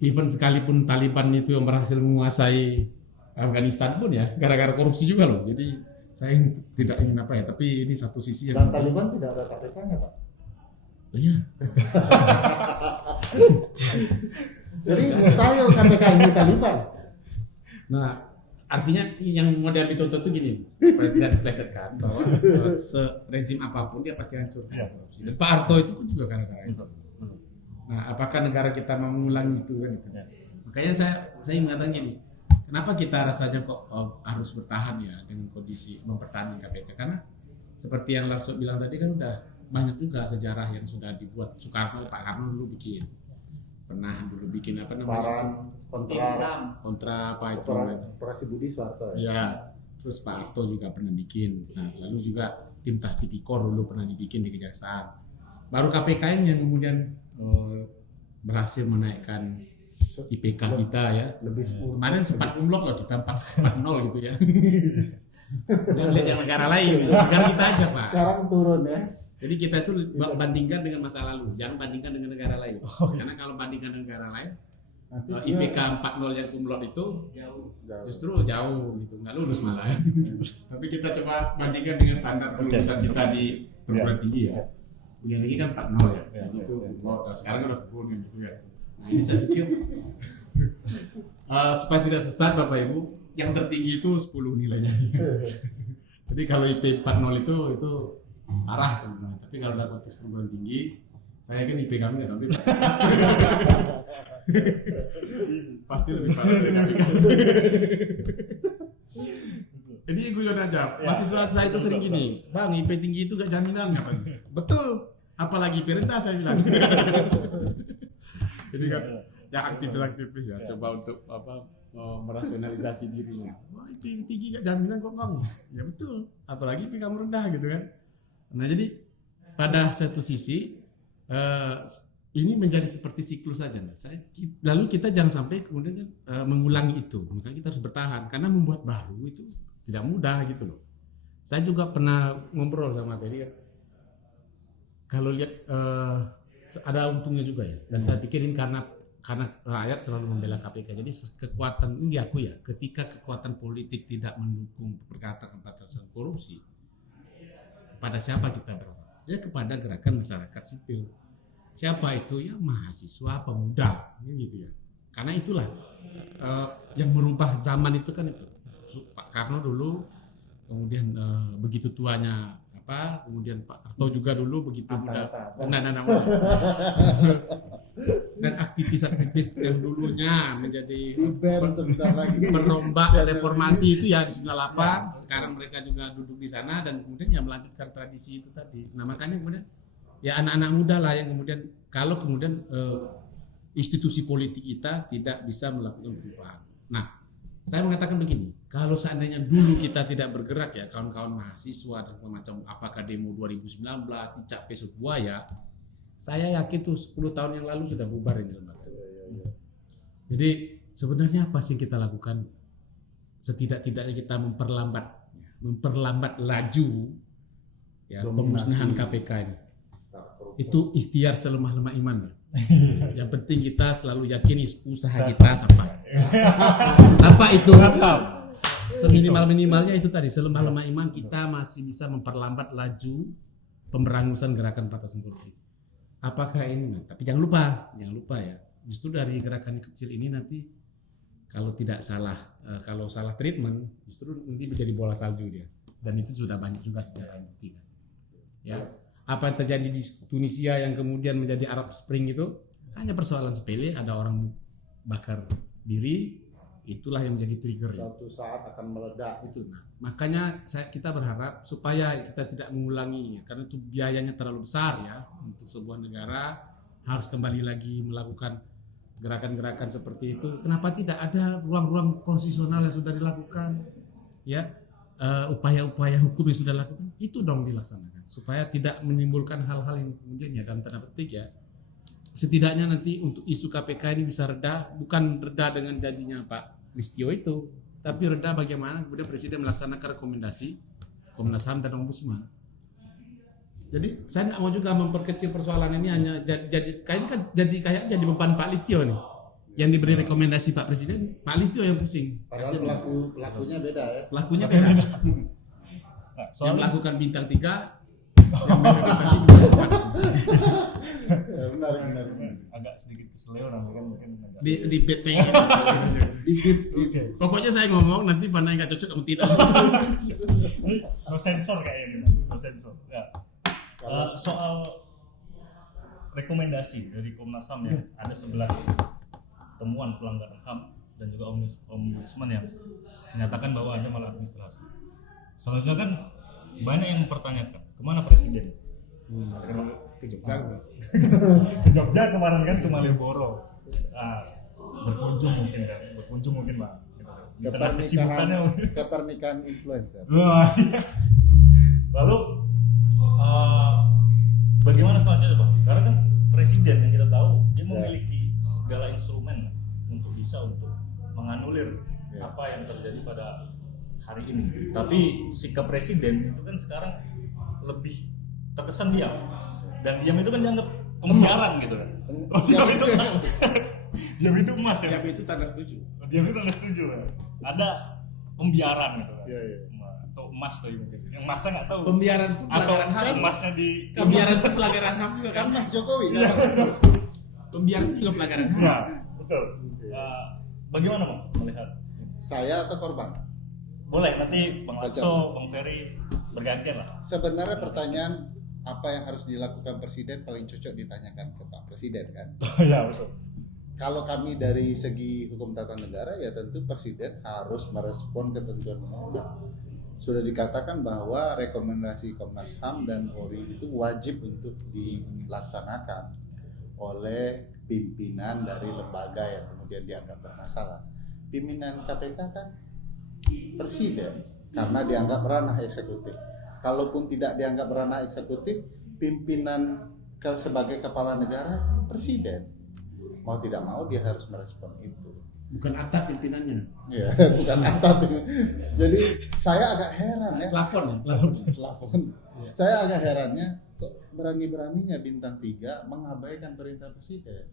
even sekalipun Taliban itu yang berhasil menguasai Afghanistan pun ya gara-gara korupsi juga loh. Jadi saya tidak ingin tapi ini satu sisi yang. Dan Taliban tidak ada KPK-nya, Pak. Iya. Jadi mustahil KPK ini Taliban. Nah, artinya yang model dicontoh itu gini, supaya tidak diplesetkan bahwa rezim apapun dia pasti hancur karena korupsi. Dan Pak Harto itu pun juga gara-gara itu. Nah, apakah negara kita mau mengulangi itu kan? Gitu. Makanya saya mengatakan gini, kenapa kita rasanya kok harus bertahan ya dengan kondisi mempertahankan KPK? Karena seperti yang Larso bilang tadi kan udah banyak juga sejarah yang sudah dibuat. Pak Karno dulu pernah bikin kontra apa itu Operasi Budi Soeharto ya. Terus Pak Harto juga pernah bikin. Nah, lalu juga tim Tas Tipikor dulu pernah dibikin di Kejaksaan. Baru KPK yang kemudian berhasil menaikkan IPK kita ya. Kemarin sempat umlok loh, kita 4.0 gitu ya. Jangan lihat yang negara lain, negara kita aja Pak. Sekarang turun ya. Jadi kita itu bandingkan dengan masa lalu, jangan bandingkan dengan negara lain. Karena kalau bandingkan dengan negara lain, IPK 4.0 yang kumlot itu justru jauh gitu, nggak lulus malah. Tapi kita coba bandingkan dengan standar kelulusan kita di perguruan tinggi ya. Yang tinggi kan 4.0 ya. Itu sekarang udah turun gitu ya. Nah, ini saya pikir supaya tidak sesat Bapak Ibu, yang tertinggi itu 10 nilainya. Jadi kalau IP 4.0 itu parah sebenarnya. Tapi kalau dalam konteks perguruan tinggi, saya kan IP kami nggak sampai. Pasti lebih parah dari kami. Jadi guyon aja. Mahasiswa saya itu sering gini, Bang, IP tinggi itu gak jaminan apa? Betul. Apalagi IP rendah saya bilang. Jadi kan yang aktivis-aktivis ya coba untuk merasionalisasi dirinya. Wah, IP tinggi gak jaminan kok Bang. Ya betul. Apalagi IP kamu rendah gitu kan. Nah, jadi pada satu sisi ini menjadi seperti siklus saja. Lalu kita jangan sampai kemudian mengulangi itu. Makanya kita harus bertahan karena membuat baru itu tidak mudah gitu loh. Saya juga pernah ngobrol sama Ferry kan. Kalau lihat ada untungnya juga ya. Dan saya pikirin karena rakyat selalu membela KPK. Jadi kekuatan ini diakui ya. Ketika kekuatan politik tidak mendukung pemberantasan korupsi, kepada siapa kita berharap? Ya kepada gerakan masyarakat sipil. Siapa itu? Ya mahasiswa, pemuda, gitu ya. Karena itulah yang merubah zaman itu kan itu. Pak Karno dulu, kemudian begitu tuanya kemudian Pak Harto juga dulu begitu muda. Dan aktivis-aktivis yang dulunya menjadi merombak reformasi itu ya di 98, sekarang mereka juga duduk di sana dan kemudian ya melanjutkan tradisi itu tadi. Nah, makanya kemudian ya anak-anak muda lah yang kemudian kalau kemudian institusi politik kita tidak bisa melakukan perubahan. Nah, Saya mengatakan begini, kalau seandainya dulu kita tidak bergerak ya, kawan-kawan mahasiswa dan macam apakah demo 2019, cicak pesut buaya, saya yakin tuh 10 tahun yang lalu sudah bubar ini lembaga. Jadi sebenarnya apa sih yang kita lakukan? Setidak-tidaknya kita memperlambat laju ya, pemusnahan KPK ini. Itu ikhtiar selemah-lemah iman. Yang penting kita selalu yakin usaha kita sampai. Apa itu? Seminimal-minimalnya itu tadi, selemah-lemah iman kita masih bisa memperlambat laju pemberangusan gerakan pemberantasan korupsi. Apakah ini? Tapi jangan lupa ya. Justru dari gerakan kecil ini nanti kalau tidak salah, kalau salah treatment, justru nanti menjadi bola salju dia. Dan itu sudah banyak juga sejarah yang buktikan. Ya. Apa yang terjadi di Tunisia yang kemudian menjadi Arab Spring itu hanya persoalan sepele, ada orang bakar diri, itulah yang menjadi trigger. Suatu saat akan meledak. Itu. Nah, makanya kita berharap supaya kita tidak mengulangi, karena itu biayanya terlalu besar ya untuk sebuah negara harus kembali lagi melakukan gerakan-gerakan seperti itu. Kenapa tidak ada ruang-ruang konstitusional yang sudah dilakukan, ya upaya-upaya hukum yang sudah dilakukan itu dong dilaksanakan supaya tidak menimbulkan hal-hal yang kemudian ya dalam tanda petik ya setidaknya nanti untuk isu KPK ini bisa reda, bukan reda dengan janjinya Pak Listio itu, tapi reda bagaimana kemudian Presiden melaksanakan rekomendasi Komnas HAM dan Ombudsman. Jadi saya nggak mau juga memperkecil persoalan ini hanya jadi beban Pak Listio nih. Yang diberi rekomendasi Pak Presiden, Pak Listio yang pusing. Padahal pelakunya beda ya. Pelakunya beda. Nah, Yang melakukan bintang 3, yang Benar. agak sedikit keseleo namanya mungkin agak. di PT. Pokoknya saya ngomong nanti mana yang nggak cocok kamu tidak. No sensor kayaknya, no sensor. Ya. Soal rekomendasi dari Komnas HAM ya, ada 11 temuan pelanggaran HAM dan juga Ombudsman yang menyatakan bahwa ada maladministrasi. Selanjutnya kan banyak yang mempertanyakan kemana Presiden? Ke Jogja. Ke Jogja kemarin kan ke Malioboro. Berkunjung mungkin Pak. Di tengah kesibukannya. Kepernikahan influencer. Wah, iya. Lalu bagaimana selanjutnya Pak? Karena kan Presiden yang kita tahu dia memiliki segala instrumen untuk menganulir apa yang terjadi pada hari ini. Tapi sikap Presiden itu kan sekarang lebih terkesan diam. Dan diam itu kan dianggap pembiaran gitu kan. Diam itu emas ya. Diam itu tanda setuju. Diam itu tanda setuju ya. Ada pembiaran gitu kan. Iya. Atau emas tadi mungkin. Yang emasnya nggak tahu. Pembiaran itu Atau pelanggaran HAM. emasnya di Pembiaran itu pelanggaran HAM juga kan? Kan Mas Jokowi kan. Pembiaran itu juga pelanggaran HAM. Ya, betul. Bagaimana Bang melihat? Saya atau korban? Boleh nanti Bang Lakso, Bang Ferry bergantian lah. Sebenarnya pertanyaan apa yang harus dilakukan Presiden paling cocok ditanyakan ke Pak Presiden kan. Oh ya betul. Kalau kami dari segi hukum tata negara ya tentu Presiden harus merespon ketentuan undang-undang. Sudah dikatakan bahwa rekomendasi Komnas HAM dan Polri itu wajib untuk dilaksanakan oleh pimpinan dari lembaga yang kemudian dianggap bermasalah. Pimpinan KPK kan Presiden karena dianggap ranah eksekutif. Kalaupun tidak dianggap ranah eksekutif, pimpinan sebagai kepala negara Presiden. Mau tidak mau dia harus merespon itu. Bukan atap pimpinannya. Ya, bukan atap. Jadi saya agak heran ya. Plafon. Plafon. Saya agak herannya kok berani-beraninya bintang 3 mengabaikan perintah Presiden.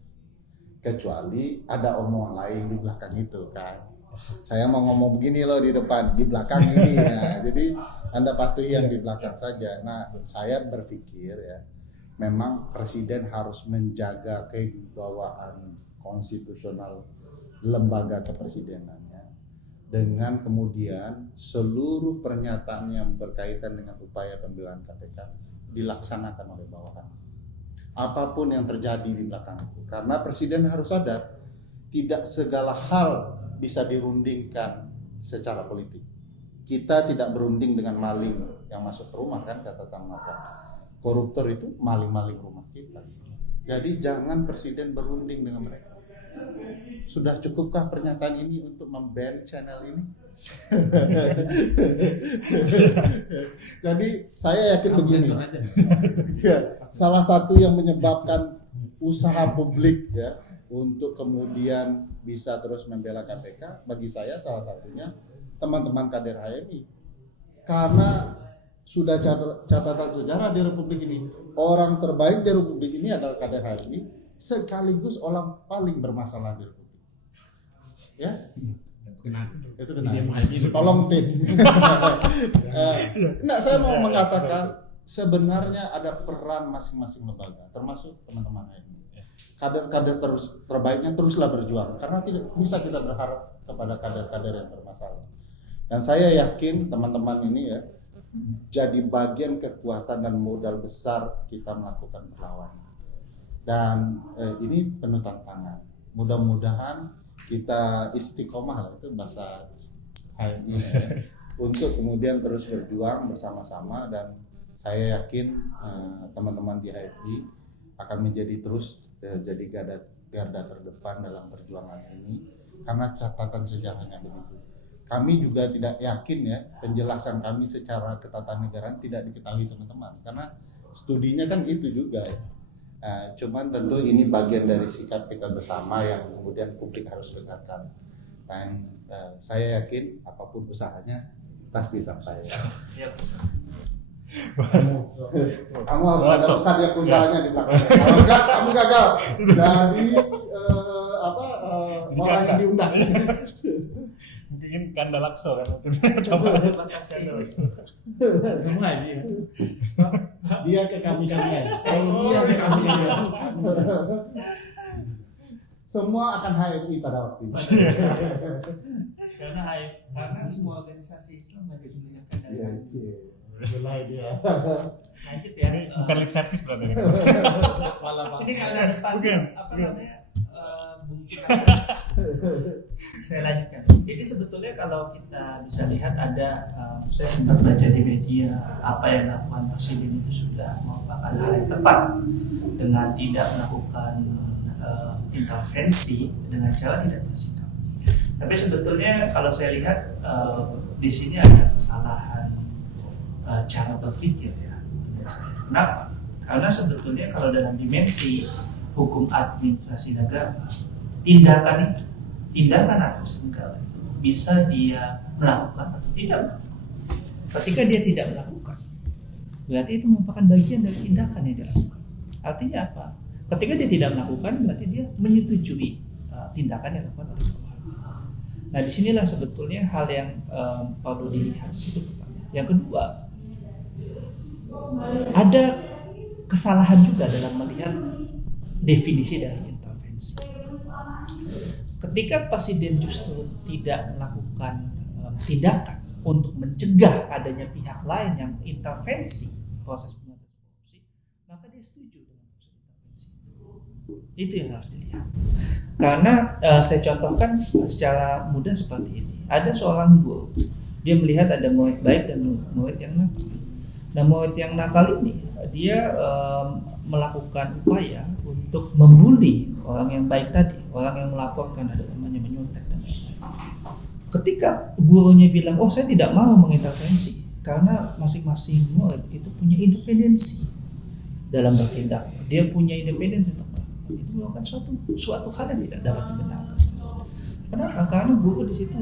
Kecuali ada omongan lain di belakang itu kan. Saya mau ngomong begini loh di depan, di belakang ini ya. Jadi Anda patuhi yang di belakang saja. Nah, saya berpikir ya, memang Presiden harus menjaga kewibawaan konstitusional lembaga kepresidenannya dengan kemudian seluruh pernyataan yang berkaitan dengan upaya pembelaan KPK dilaksanakan oleh bawahan. Apapun yang terjadi di belakang itu. Karena Presiden harus sadar tidak segala hal bisa dirundingkan secara politik. Kita tidak berunding dengan maling yang masuk ke rumah kan, kata Kang Makan. Koruptor itu maling-maling rumah kita. Jadi jangan Presiden berunding dengan mereka. Sudah cukupkah pernyataan ini untuk memban channel ini? Jadi saya yakin begini. Ya, salah satu yang menyebabkan usaha publik ya untuk kemudian bisa terus membela KPK, bagi saya salah satunya teman-teman kader HMI. Karena sudah catatan sejarah di Republik ini, orang terbaik di Republik ini adalah kader HMI, sekaligus orang paling bermasalah di Republik. Ya, itu benar. Tolong tim. Nah, saya mau mengatakan sebenarnya ada peran masing-masing lembaga, termasuk teman-teman HMI. Kader-kader terbaiknya teruslah berjuang, karena tidak bisa kita berharap kepada kader-kader yang bermasalah. Dan saya yakin teman-teman ini ya jadi bagian kekuatan dan modal besar kita melakukan perlawanan. Dan ini penuh tantangan. Mudah-mudahan kita istiqomah lah, itu bahasa HMI ya, untuk kemudian terus berjuang bersama-sama. Dan saya yakin teman-teman di HMI akan menjadi terus jadi garda terdepan dalam perjuangan ini, karena catatan sejarahnya begitu. Kami juga tidak yakin ya penjelasan kami secara ketatanegaraan tidak diketahui teman-teman, karena studinya kan itu juga ya. Cuman tentu ini bagian dari sikap kita bersama yang kemudian publik harus dengarkan. Dan saya yakin apapun usahanya pasti sampai. Ya, Kamu harus ada pesan yang usahanya di belakang. Kalau enggak kamu gagal. Jadi orang yang diundang. Mungkin Kanda Lakso kan. terima kasih. Dia ke kami aja. Dia ke kami aja. Semua akan HMI pada waktu itu. Karena semua organisasi Islam ada juga yang kadang. Iya, mulai dia. Lanjut ya. Bukan lip service loh ini. Ini karena depan apa namanya mungkin saya lanjutkan. Jadi sebetulnya kalau kita bisa lihat ada saya sempat baca di media apa yang dilakukan Presiden itu sudah merupakan hal yang tepat dengan tidak melakukan intervensi dengan cara tidak bersikap. Tapi sebetulnya kalau saya lihat di sini ada kesalahan cara berpikir ya. Kenapa? Karena sebetulnya kalau dalam dimensi hukum administrasi negara, tindakan harus negara itu bisa dia melakukan atau tidak. Ketika dia tidak melakukan, berarti itu merupakan bagian dari tindakan yang dilakukan. Artinya apa? Ketika dia tidak melakukan, berarti dia menyetujui tindakan yang dilakukan oleh Tuhan. Nah, disinilah sebetulnya hal yang perlu dilihat. Itu pertama. Yang kedua, ada kesalahan juga dalam melihat definisi dari intervensi. Ketika Presiden justru tidak melakukan tindakan untuk mencegah adanya pihak lain yang intervensi proses pemberantasan korupsi, maka dia setuju dengan proses intervensi. Itu yang harus dilihat. Karena saya contohkan secara mudah seperti ini. Ada seorang guru, dia melihat ada murid baik dan murid yang nakal. Nah, murid yang nakal ini dia melakukan upaya untuk membuli orang yang baik tadi, orang yang melaporkan ada temannya menyontek dan lain-lain. Ketika gurunya bilang, oh saya tidak mau mengintervensi karena masing-masing murid itu punya independensi dalam bertindak, dia punya independensi untuk melakukan. Itu merupakan suatu hal yang tidak dapat dibenarkan. Kenapa? Karena guru di situ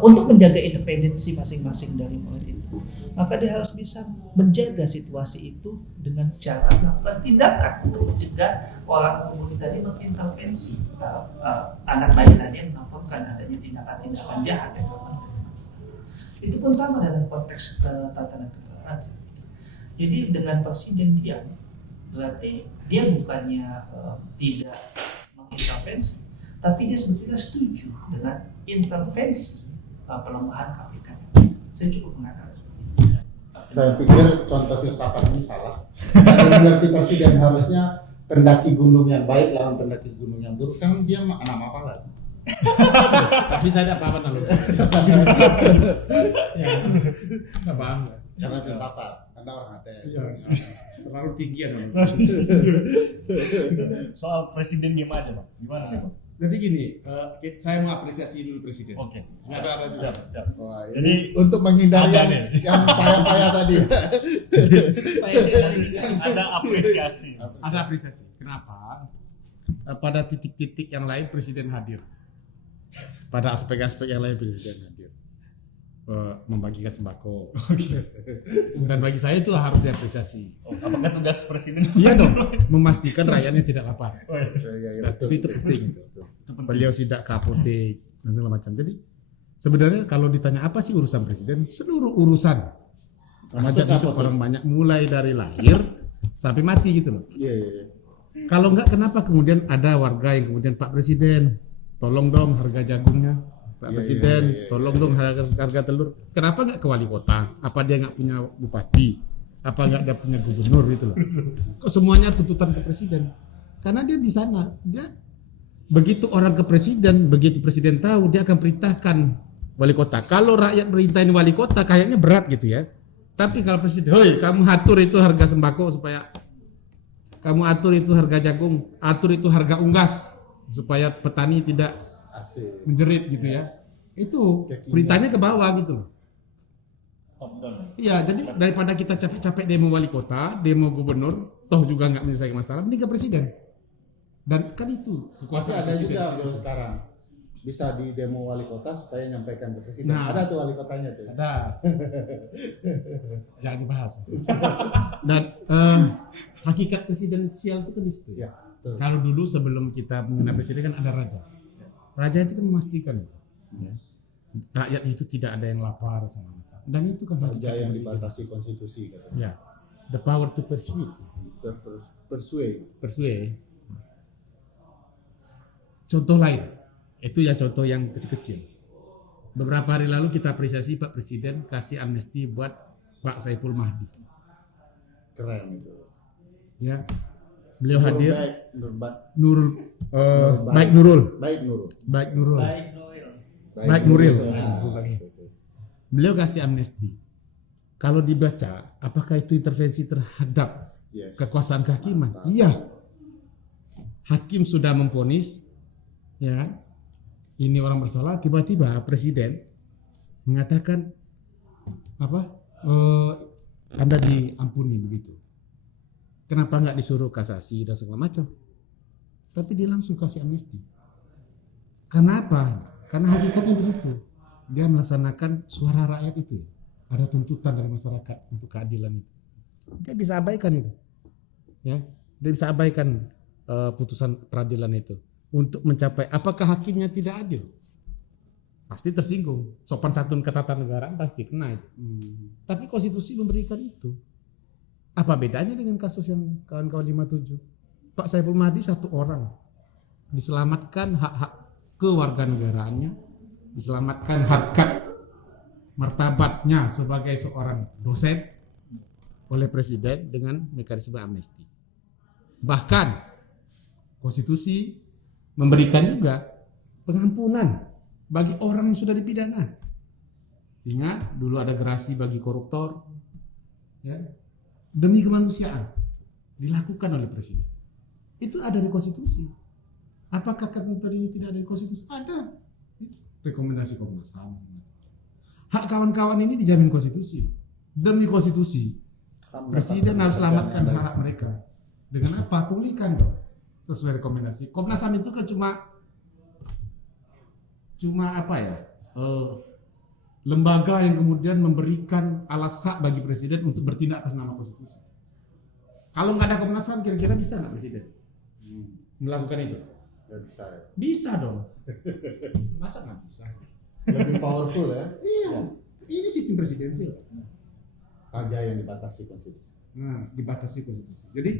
untuk menjaga independensi masing-masing dari murid itu, maka dia harus bisa menjaga situasi itu dengan cara melakukan tindakan untuk mencegah orang murid tadi mengintervensi anak bayi tadi yang melaporkan adanya tindakan-tindakan jahat yang dilakukan. Itu pun sama dalam konteks ketatanegaraan. Jadi dengan Presiden diam, berarti dia bukannya tidak mengintervensi, tapi dia sebetulnya setuju dengan intervensi pelemahan KPK. Saya cukup mengatakan. Saya pikir contoh filsafat ini salah. Karena mengerti Presiden harusnya pendaki gunung yang baik lawan pendaki gunung yang buruk, kan dia anak apa lagi? Tapi saya tidak apa-apa dulu. Ya, nggak paham. Karena filsafat. Anda orang ATM. Iya. Terlalu tinggi ya. Soal presiden diem aja Bang, gimana nih Bang? Jadi gini, saya mau apresiasi dulu presiden. Oke, Ada. siap. Wah, Jadi, jadi untuk menghindari ada nih. yang payah-payah tadi. Supaya kali ini kan ada apresiasi. Ada apresiasi. Kenapa? Pada titik-titik yang lain presiden hadir. Pada aspek-aspek yang lain presiden hadir. Membagikan sembako. Dan bagi saya itu harus diapresiasi. Oh, apakah tugas presiden? Iya dong, memastikan rakyatnya tidak lapar. Iya, Dan itu penting. Beliau sidak ke apotek dan segala macam. Jadi sebenarnya kalau ditanya apa sih urusan presiden, seluruh urusan Termasuk hajat hidup apotek. orang banyak mulai dari lahir sampai mati gitu loh. Iya. Kalau enggak, kenapa kemudian ada warga yang kemudian Pak Presiden tolong dong harga jagungnya, Pak Iya, Presiden iya, iya, iya. tolong dong harga telur. Kenapa enggak ke wali kota? Apa dia enggak punya bupati? Apa enggak dia punya gubernur gitu loh? Kok semuanya tuntutan ke presiden? Karena dia di sana, dia begitu orang ke presiden, begitu presiden tahu dia akan perintahkan wali kota. Kalau rakyat perintahin wali kota kayaknya berat gitu ya. Tapi kalau presiden, hoi kamu atur itu harga sembako supaya kamu atur itu harga jagung, atur itu harga unggas supaya petani tidak Asik. menjerit gitu ya. Itu Kekinian. perintahnya ke bawah gitu loh. Top down. Iya, jadi daripada kita capek-capek demo wali kota, demo gubernur, toh juga nggak menyelesaikan masalah, mending ke presiden. Dan kan itu Masih kekuasaan ada presiden. juga bro sekarang. Bisa di demo wali kota supaya nyampaikan ke presiden. Nah. Ada tuh wali kotanya tuh. Ada. Jangan dibahas. Dan hakikat presidensial itu kan di situ. Ya, betul. Kalau dulu sebelum kita mengenal presiden kan ada raja. Raja itu kan memastikan itu. Ya. Rakyat itu tidak ada yang lapar sama macam. Dan itu kan Raja hakikat yang presiden. dibatasi konstitusi katanya. Ya. The power to persuade. Persuade. Contoh lain, itu ya contoh yang kecil-kecil. Beberapa hari lalu kita apresiasi Pak Presiden kasih amnesti buat Pak Saiful Mahdi. Keren itu. Ya, beliau hadir. Nurul Baik Nurul. Baik Nurul. Baik Nurul. baik Noel. Baik Nuril. Nah, itu. Beliau kasih amnesti. Kalau dibaca, apakah itu intervensi terhadap Yes. kekuasaan kehakiman? Iya. Hakim sudah memvonis, ya kan? Ini orang bersalah, tiba-tiba presiden mengatakan apa? Anda diampuni begitu. Kenapa nggak disuruh kasasi dan segala macam? Tapi dia langsung kasih amnesti. Karena apa? Karena hakikatnya di situ. Dia melaksanakan suara rakyat itu. Ada tuntutan dari masyarakat untuk keadilan itu. Dia bisa abaikan itu. Ya, dia bisa abaikan putusan peradilan itu untuk mencapai apakah hakimnya tidak adil? Pasti tersinggung. Sopan santun ketatanegaraan pasti kena itu. Tapi konstitusi memberikan itu. Apa bedanya dengan kasus yang kawan-kawan 57? Pak Saiful Mahdi satu orang diselamatkan hak-hak kewarganegaraannya, diselamatkan harkat martabatnya sebagai seorang dosen oleh presiden dengan mekanisme amnesti. Bahkan konstitusi memberikan juga pengampunan bagi orang yang sudah dipidana. Ingat dulu ada gerasi bagi koruptor, ya, demi kemanusiaan dilakukan oleh presiden. Itu ada di konstitusi. Apakah ketentuan ini tidak ada di konstitusi? Ada. Rekomendasi Komnas HAM. Hak kawan-kawan ini dijamin konstitusi. Demi konstitusi, presiden harus selamatkan hak mereka. Dengan apa? Pulihkan dong. Sesuai rekomendasi. Komnas HAM itu kan cuma apa ya? Lembaga yang kemudian memberikan alas hak bagi presiden untuk bertindak atas nama konstitusi. Kalau nggak ada Komnas HAM, kira-kira bisa nggak presiden melakukan itu? Nggak bisa ya. Bisa dong. Masa nggak bisa? Lebih powerful ya. Iya. Ini sistem presidensial. Raja yang dibatasi konstitusi. Nah, dibatasi konstitusi. Jadi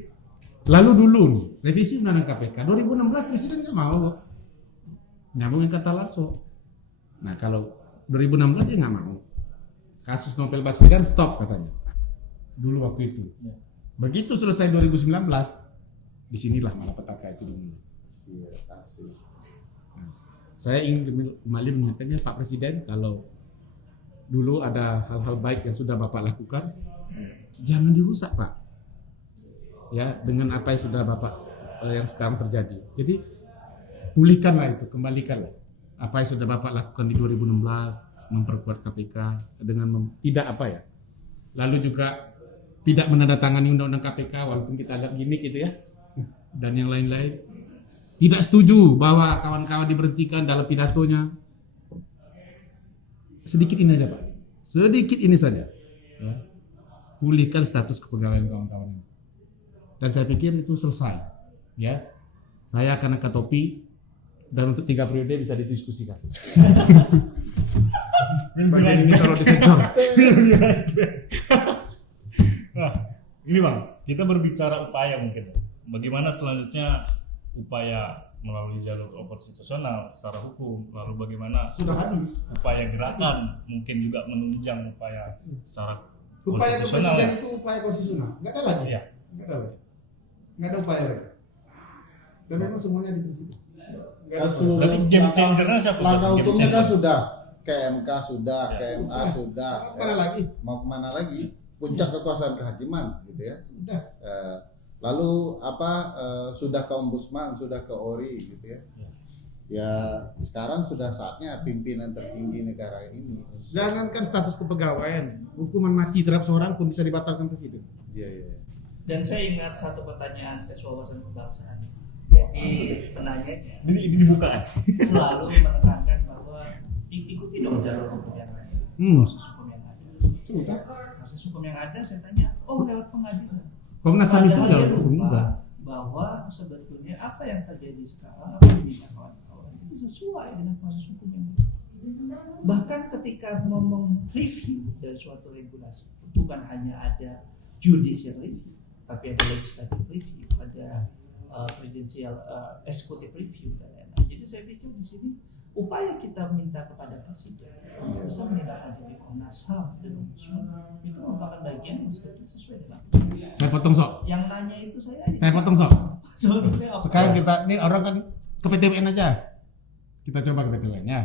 lalu dulu nih revisi undang-undang KPK 2016 presiden nggak mau nyambungin kata Larso. Nah kalau 2016 dia nggak mau. Kasus Novel Baswedan stop katanya. Dulu waktu itu. Begitu selesai 2019, disinilah malapetaka itu dimulai. Iya, asik. Saya ingin kembali mengingatkannya Pak Presiden kalau dulu ada hal-hal baik yang sudah Bapak lakukan, jangan dirusak Pak. Ya, dengan apa yang sudah Bapak yang sekarang terjadi. Jadi pulihkanlah itu, kembalikanlah apa yang sudah Bapak lakukan di 2016, memperkuat KPK dengan tidak apa ya. Lalu juga tidak menandatangani undang-undang KPK walaupun kita agak gimmick gitu ya. Dan yang lain-lain. Tidak setuju bahwa kawan-kawan diberhentikan dalam pidatonya. Sedikit ini aja Pak. Sedikit ini saja. Ya. Pulihkan status kepegawaian kawan-kawan ini. Dan saya pikir itu selesai. Ya. Saya akan angkat topi dan untuk 3 periode bisa didiskusikan. Bagian ini kalau disensor. Nah, ini Bang, kita berbicara upaya mungkin. Bagaimana selanjutnya upaya melalui jalur konstitusional secara hukum, lalu bagaimana Sudah habis. upaya gerakan mungkin juga menunjang upaya secara Upaya konstitusional. presiden itu upaya konstitusional. Nggak ada lagi. Iya. Nggak ada lagi. Nggak ada upaya lagi. Dan memang semuanya di presiden. Nggak ada Kan upaya. seluruh Berarti game changernya siapa? langkah Game hukumnya kan changer. sudah KMK sudah, Ya. KMA sudah. Mau kemana lagi? Mau kemana lagi? Puncak kekuasaan kehakiman gitu ya. Sudah. Lalu sudah ke ombudsman, sudah ke ORI gitu ya. Ya sekarang sudah saatnya pimpinan tertinggi negara ini. Jangankan status kepegawaian, hukuman mati terhadap seorang pun bisa dibatalkan presiden. Iya iya. Dan saya ingat satu pertanyaan tes wawasan kebangsaan. Jadi penanyanya Ini dibuka kan? selalu menekankan bahwa ikuti dong jalur hukum yang ada, proses hukum yang ada. Sebentar. Proses hukum yang ada saya tanya, lewat pengadilan. Komnas HAM itu Padahal adalah dia hukum lupa juga. bahwa sebetulnya apa yang terjadi sekarang, apa yang diminta kawan-kawan itu sesuai dengan proses hukum yang ada. Bahkan ketika ngomong review dari suatu regulasi, bukan hanya ada judicial review, tapi ada legislative review, ada presidensial executive review dan lain-lain. Jadi saya pikir di sini upaya kita minta kepada presiden untuk bisa menindaklanjuti Komnas HAM dan Ombudsman itu merupakan bagian yang sebetulnya sesuai dengan Saya potong sok. yang nanya itu Saya potong sok. sebetulnya apa? Sekarang kita ini orang kan ke PTWN aja. Kita coba ke PTWN ya.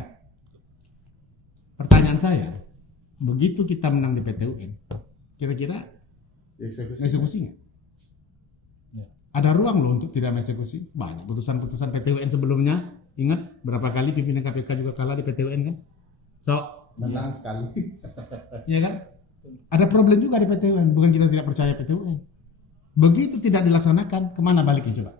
Pertanyaan saya, begitu kita menang di PTWN, kira-kira eksekusi nggak? Ya. Ada ruang loh untuk tidak mengeksekusi. Banyak putusan-putusan PTWN sebelumnya. Ingat berapa kali pimpinan KPK juga kalah di PTWN kan? So, Menang sekali. ya kan? Ada problem juga di PTWN. Bukan kita tidak percaya PTWN. Begitu tidak dilaksanakan, kemana baliknya coba?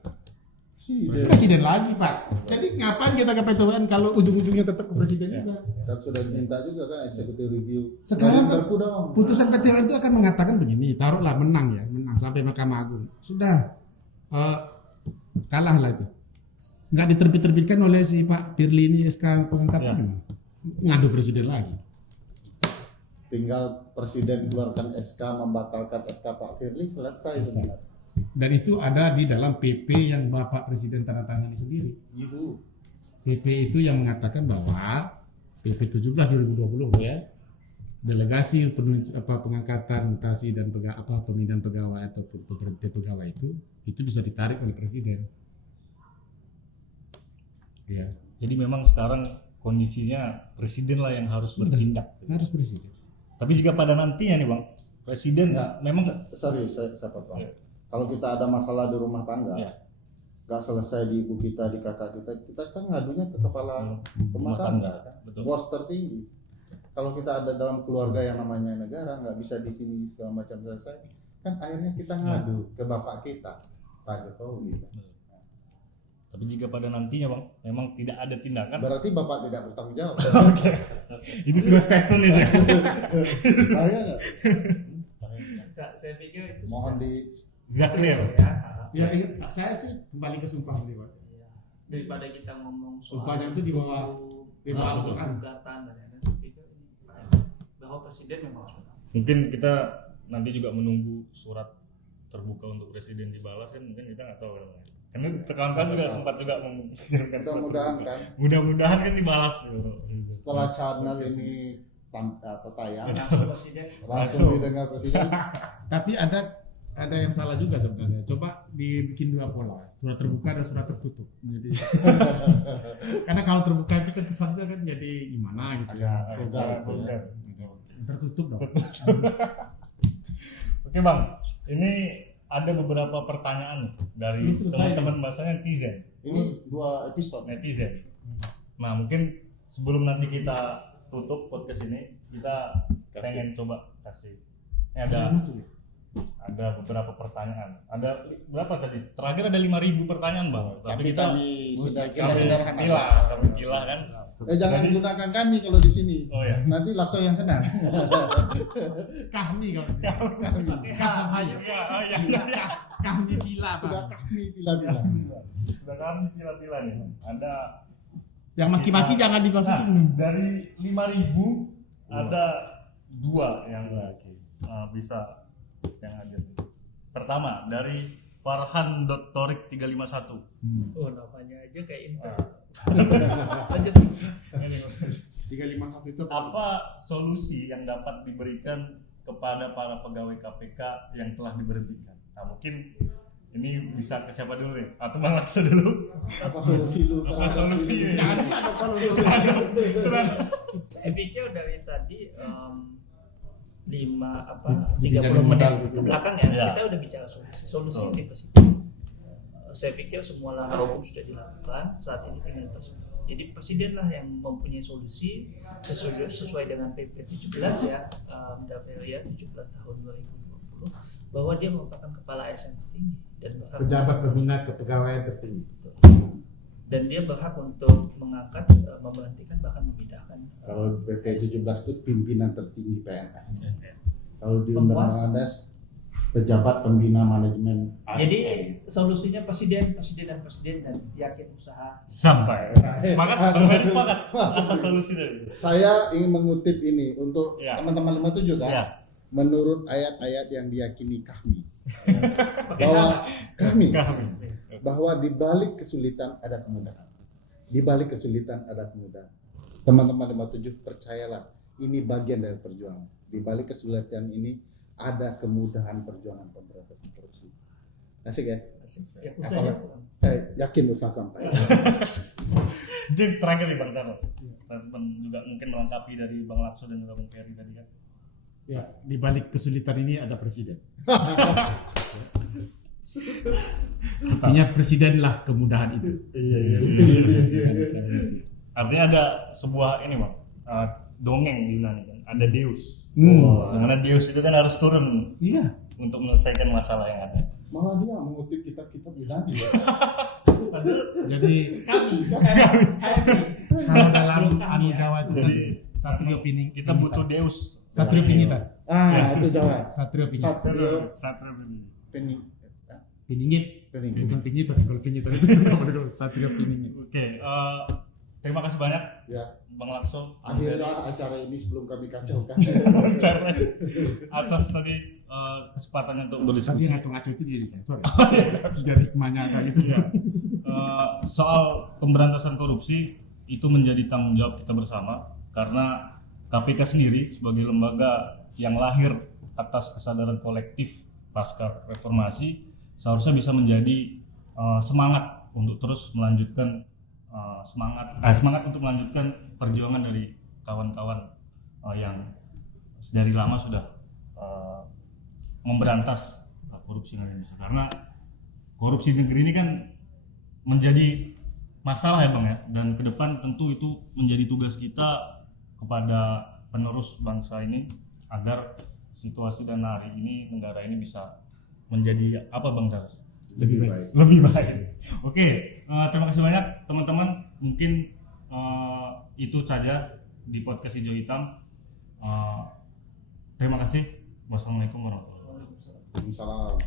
Presiden lagi Pak. Jadi ngapain kita ke PTWN kalau ujung-ujungnya tetap ke presiden juga? Kan sudah diminta juga kan executive review. Sekarang Dari kan Perpu dong. putusan PTWN itu akan mengatakan begini, taruhlah menang ya, menang sampai Mahkamah Agung. Sudah kalah lah itu. Nggak diterbit-terbitkan oleh si Pak Firly ini SK pengangkatan. Ya. Ngadu presiden lagi. Tinggal presiden keluarkan SK membatalkan SK Pak Firly selesai. Selesai. benar. Dan itu ada di dalam PP yang Bapak Presiden tanda tangani sendiri. Ibu. PP itu yang mengatakan bahwa PP 17 2020 ya, delegasi pengangkatan, mutasi dan pemindahan pegawai atau pemberhentian pegawai itu bisa ditarik oleh presiden. Ya, Jadi memang sekarang kondisinya presiden lah yang harus bertindak. harus presiden. Tapi jika pada nantinya nih Bang, presiden Ya, memang Serius saya potong. Ya. Kalau kita ada masalah di rumah tangga, Ya. nggak selesai di ibu kita, di kakak kita kan ngadunya ke kepala rumah tangga, kan? Betul. Bos tertinggi. Kalau kita ada dalam keluarga yang namanya negara, nggak bisa di sini segala macam selesai, kan akhirnya kita ngadu ke bapak kita, Pak Jokowi. Tapi jika pada nantinya Bang, memang tidak ada tindakan, Berarti bapak tidak bertanggung jawab. itu sudah statement itu. Bahaya nggak? Saya pikir itu Mohon di Sudah clear. ya. Ya ingat, saya sih kembali ke sumpah tadi Pak. Daripada kita ngomong soal Sumpahnya itu di bawah Al-Quran. gugatan dan lain-lain, saya pikir ini bahwa presiden memang harus menang. Mungkin kita nanti juga menunggu surat terbuka untuk presiden dibalas kan, mungkin kita nggak tahu kan. Karena kawan-kawan juga sempat juga mengirimkan surat mudah-mudahan terbuka. kan Mudah-mudahan kan dibalas gitu. setelah channel ini tayang Langsung presiden langsung didengar presiden. Tapi ada yang salah juga sebenarnya. Coba dibikin dua pola, surat terbuka dan surat tertutup. Jadi karena kalau terbuka itu kan kesannya kan jadi gimana gitu. Agak vulgar Sangat gitu ya. vulgar. Tertutup dong. Oke Bang, ini ada beberapa pertanyaan nih dari Belum selesai teman-teman bahasanya netizen. Ini 2 episode. Netizen. Nah mungkin sebelum nanti kita tutup podcast ini, kita pengen coba kasih. Ini ada beberapa pertanyaan. Ada berapa tadi? Terakhir ada 5.000 pertanyaan Bang. Tapi kami kami sederhana. gila kan. Jangan gunakan kami kalau di sini. Oh ya. Nanti langsung yang senang. Kami kalau Hanya kami bila Sudah Pak. kami bila-bila. Sudah kami pila-pila nih. Ada Yang maki-maki jangan dimasukin. dari 5.000 ada 2 yang bisa yang hadir. Pertama dari Farhan.torik 351. Oh, namanya aja kayak info. Ah. Lanjut. 351 itu Apa solusi yang dapat diberikan kepada para pegawai KPK yang telah diberhentikan? Nah mungkin ini bisa ke siapa dulu nih? Atau Bang Lakso dulu? Apa solusi lu? Apa solusi? jangan ada solusi. Saya pikir dari tadi 30 Jadi menit modal. ke belakang ya, Ya. kita udah bicara solusi. Solusi Betul. di presiden. Saya pikir semua langkah hukum sudah dilakukan, saat ini tinggal presiden. Jadi presiden lah yang mempunyai solusi sesuai dengan PP 17 ya, Daveria 17 tahun 2020, bahwa dia merupakan kepala ASN tertinggi dan berhak Pejabat pembina kepegawaian tertinggi. dan dia berhak untuk mengangkat, memberhentikan bahkan memindahkan. Kalau PP 17 itu pimpinan tertinggi PNS. Ya. Kalau di Penguasa. Undang-Undang ASN pejabat pembina manajemen ASN. Jadi solusinya presiden dan yakin usaha. Sampai. Semangat, Bang Ferry semangat. Apa solusi dari itu? Saya ingin mengutip ini untuk Ya. teman-teman 57 kan. Ya. Menurut ayat-ayat yang diyakini kami bahwa kami bahwa di balik kesulitan ada kemudahan. Di balik kesulitan ada kemudahan. Teman-teman 57 percayalah, ini bagian dari perjuangan. Di balik kesulitan ini ada kemudahan perjuangan pemberantasan korupsi. Asik ya? Ya, usahanya Yakin usaha sampai. Mungkin terakhir nih Bang Charles. Teman juga mungkin melengkapi dari Bang Lakso dan juga Bang Ferry tadi kan. Ya, di balik kesulitan ini ada presiden. Artinya presidenlah kemudahan itu. Iya. Artinya ada sebuah ini Bang, dongeng di Yunani kan. Ada Deus. Dimana Deus itu kan harus turun Iya. untuk menyelesaikan masalah yang ada. Malah dia mengutip kitab-kitab Yunani ya. Jadi kalau dalam anu Jawa itu kan Jadi Satrio Pining. kita butuh Deus. Satrio Pinita. Itu Jawa. Satrio Pinita. Satrio ini. Piningit. Piningit. Bukan Pinita, kalau Pinita itu Satrio Piningit. Oke, terima kasih banyak Ya, Bang Lakso. Bang akhirnya acara ini sebelum kami kacaukan. Ferry, Charles, atas tadi kesempatannya untuk Tapi berdiskusi. ngaco-ngaco itu jadi sensor ya. Dari hikmahnya ada gitu. Iya. Soal pemberantasan korupsi itu menjadi tanggung jawab kita bersama karena KPK sendiri sebagai lembaga yang lahir atas kesadaran kolektif pasca reformasi seharusnya bisa menjadi semangat untuk terus melanjutkan semangat untuk melanjutkan perjuangan dari kawan-kawan yang dari lama sudah memberantas korupsi di Indonesia, karena korupsi di negeri ini kan menjadi masalah ya Bang ya, dan ke depan tentu itu menjadi tugas kita kepada penerus bangsa ini agar situasi dan hari ini negara ini bisa menjadi apa Bang Charles? Lebih baik. Lebih baik. Oke, terima kasih banyak teman-teman. Mungkin itu saja di podcast Hijau Hitam. Terima kasih. Wassalamualaikum warahmatullahi wabarakatuh. Salam.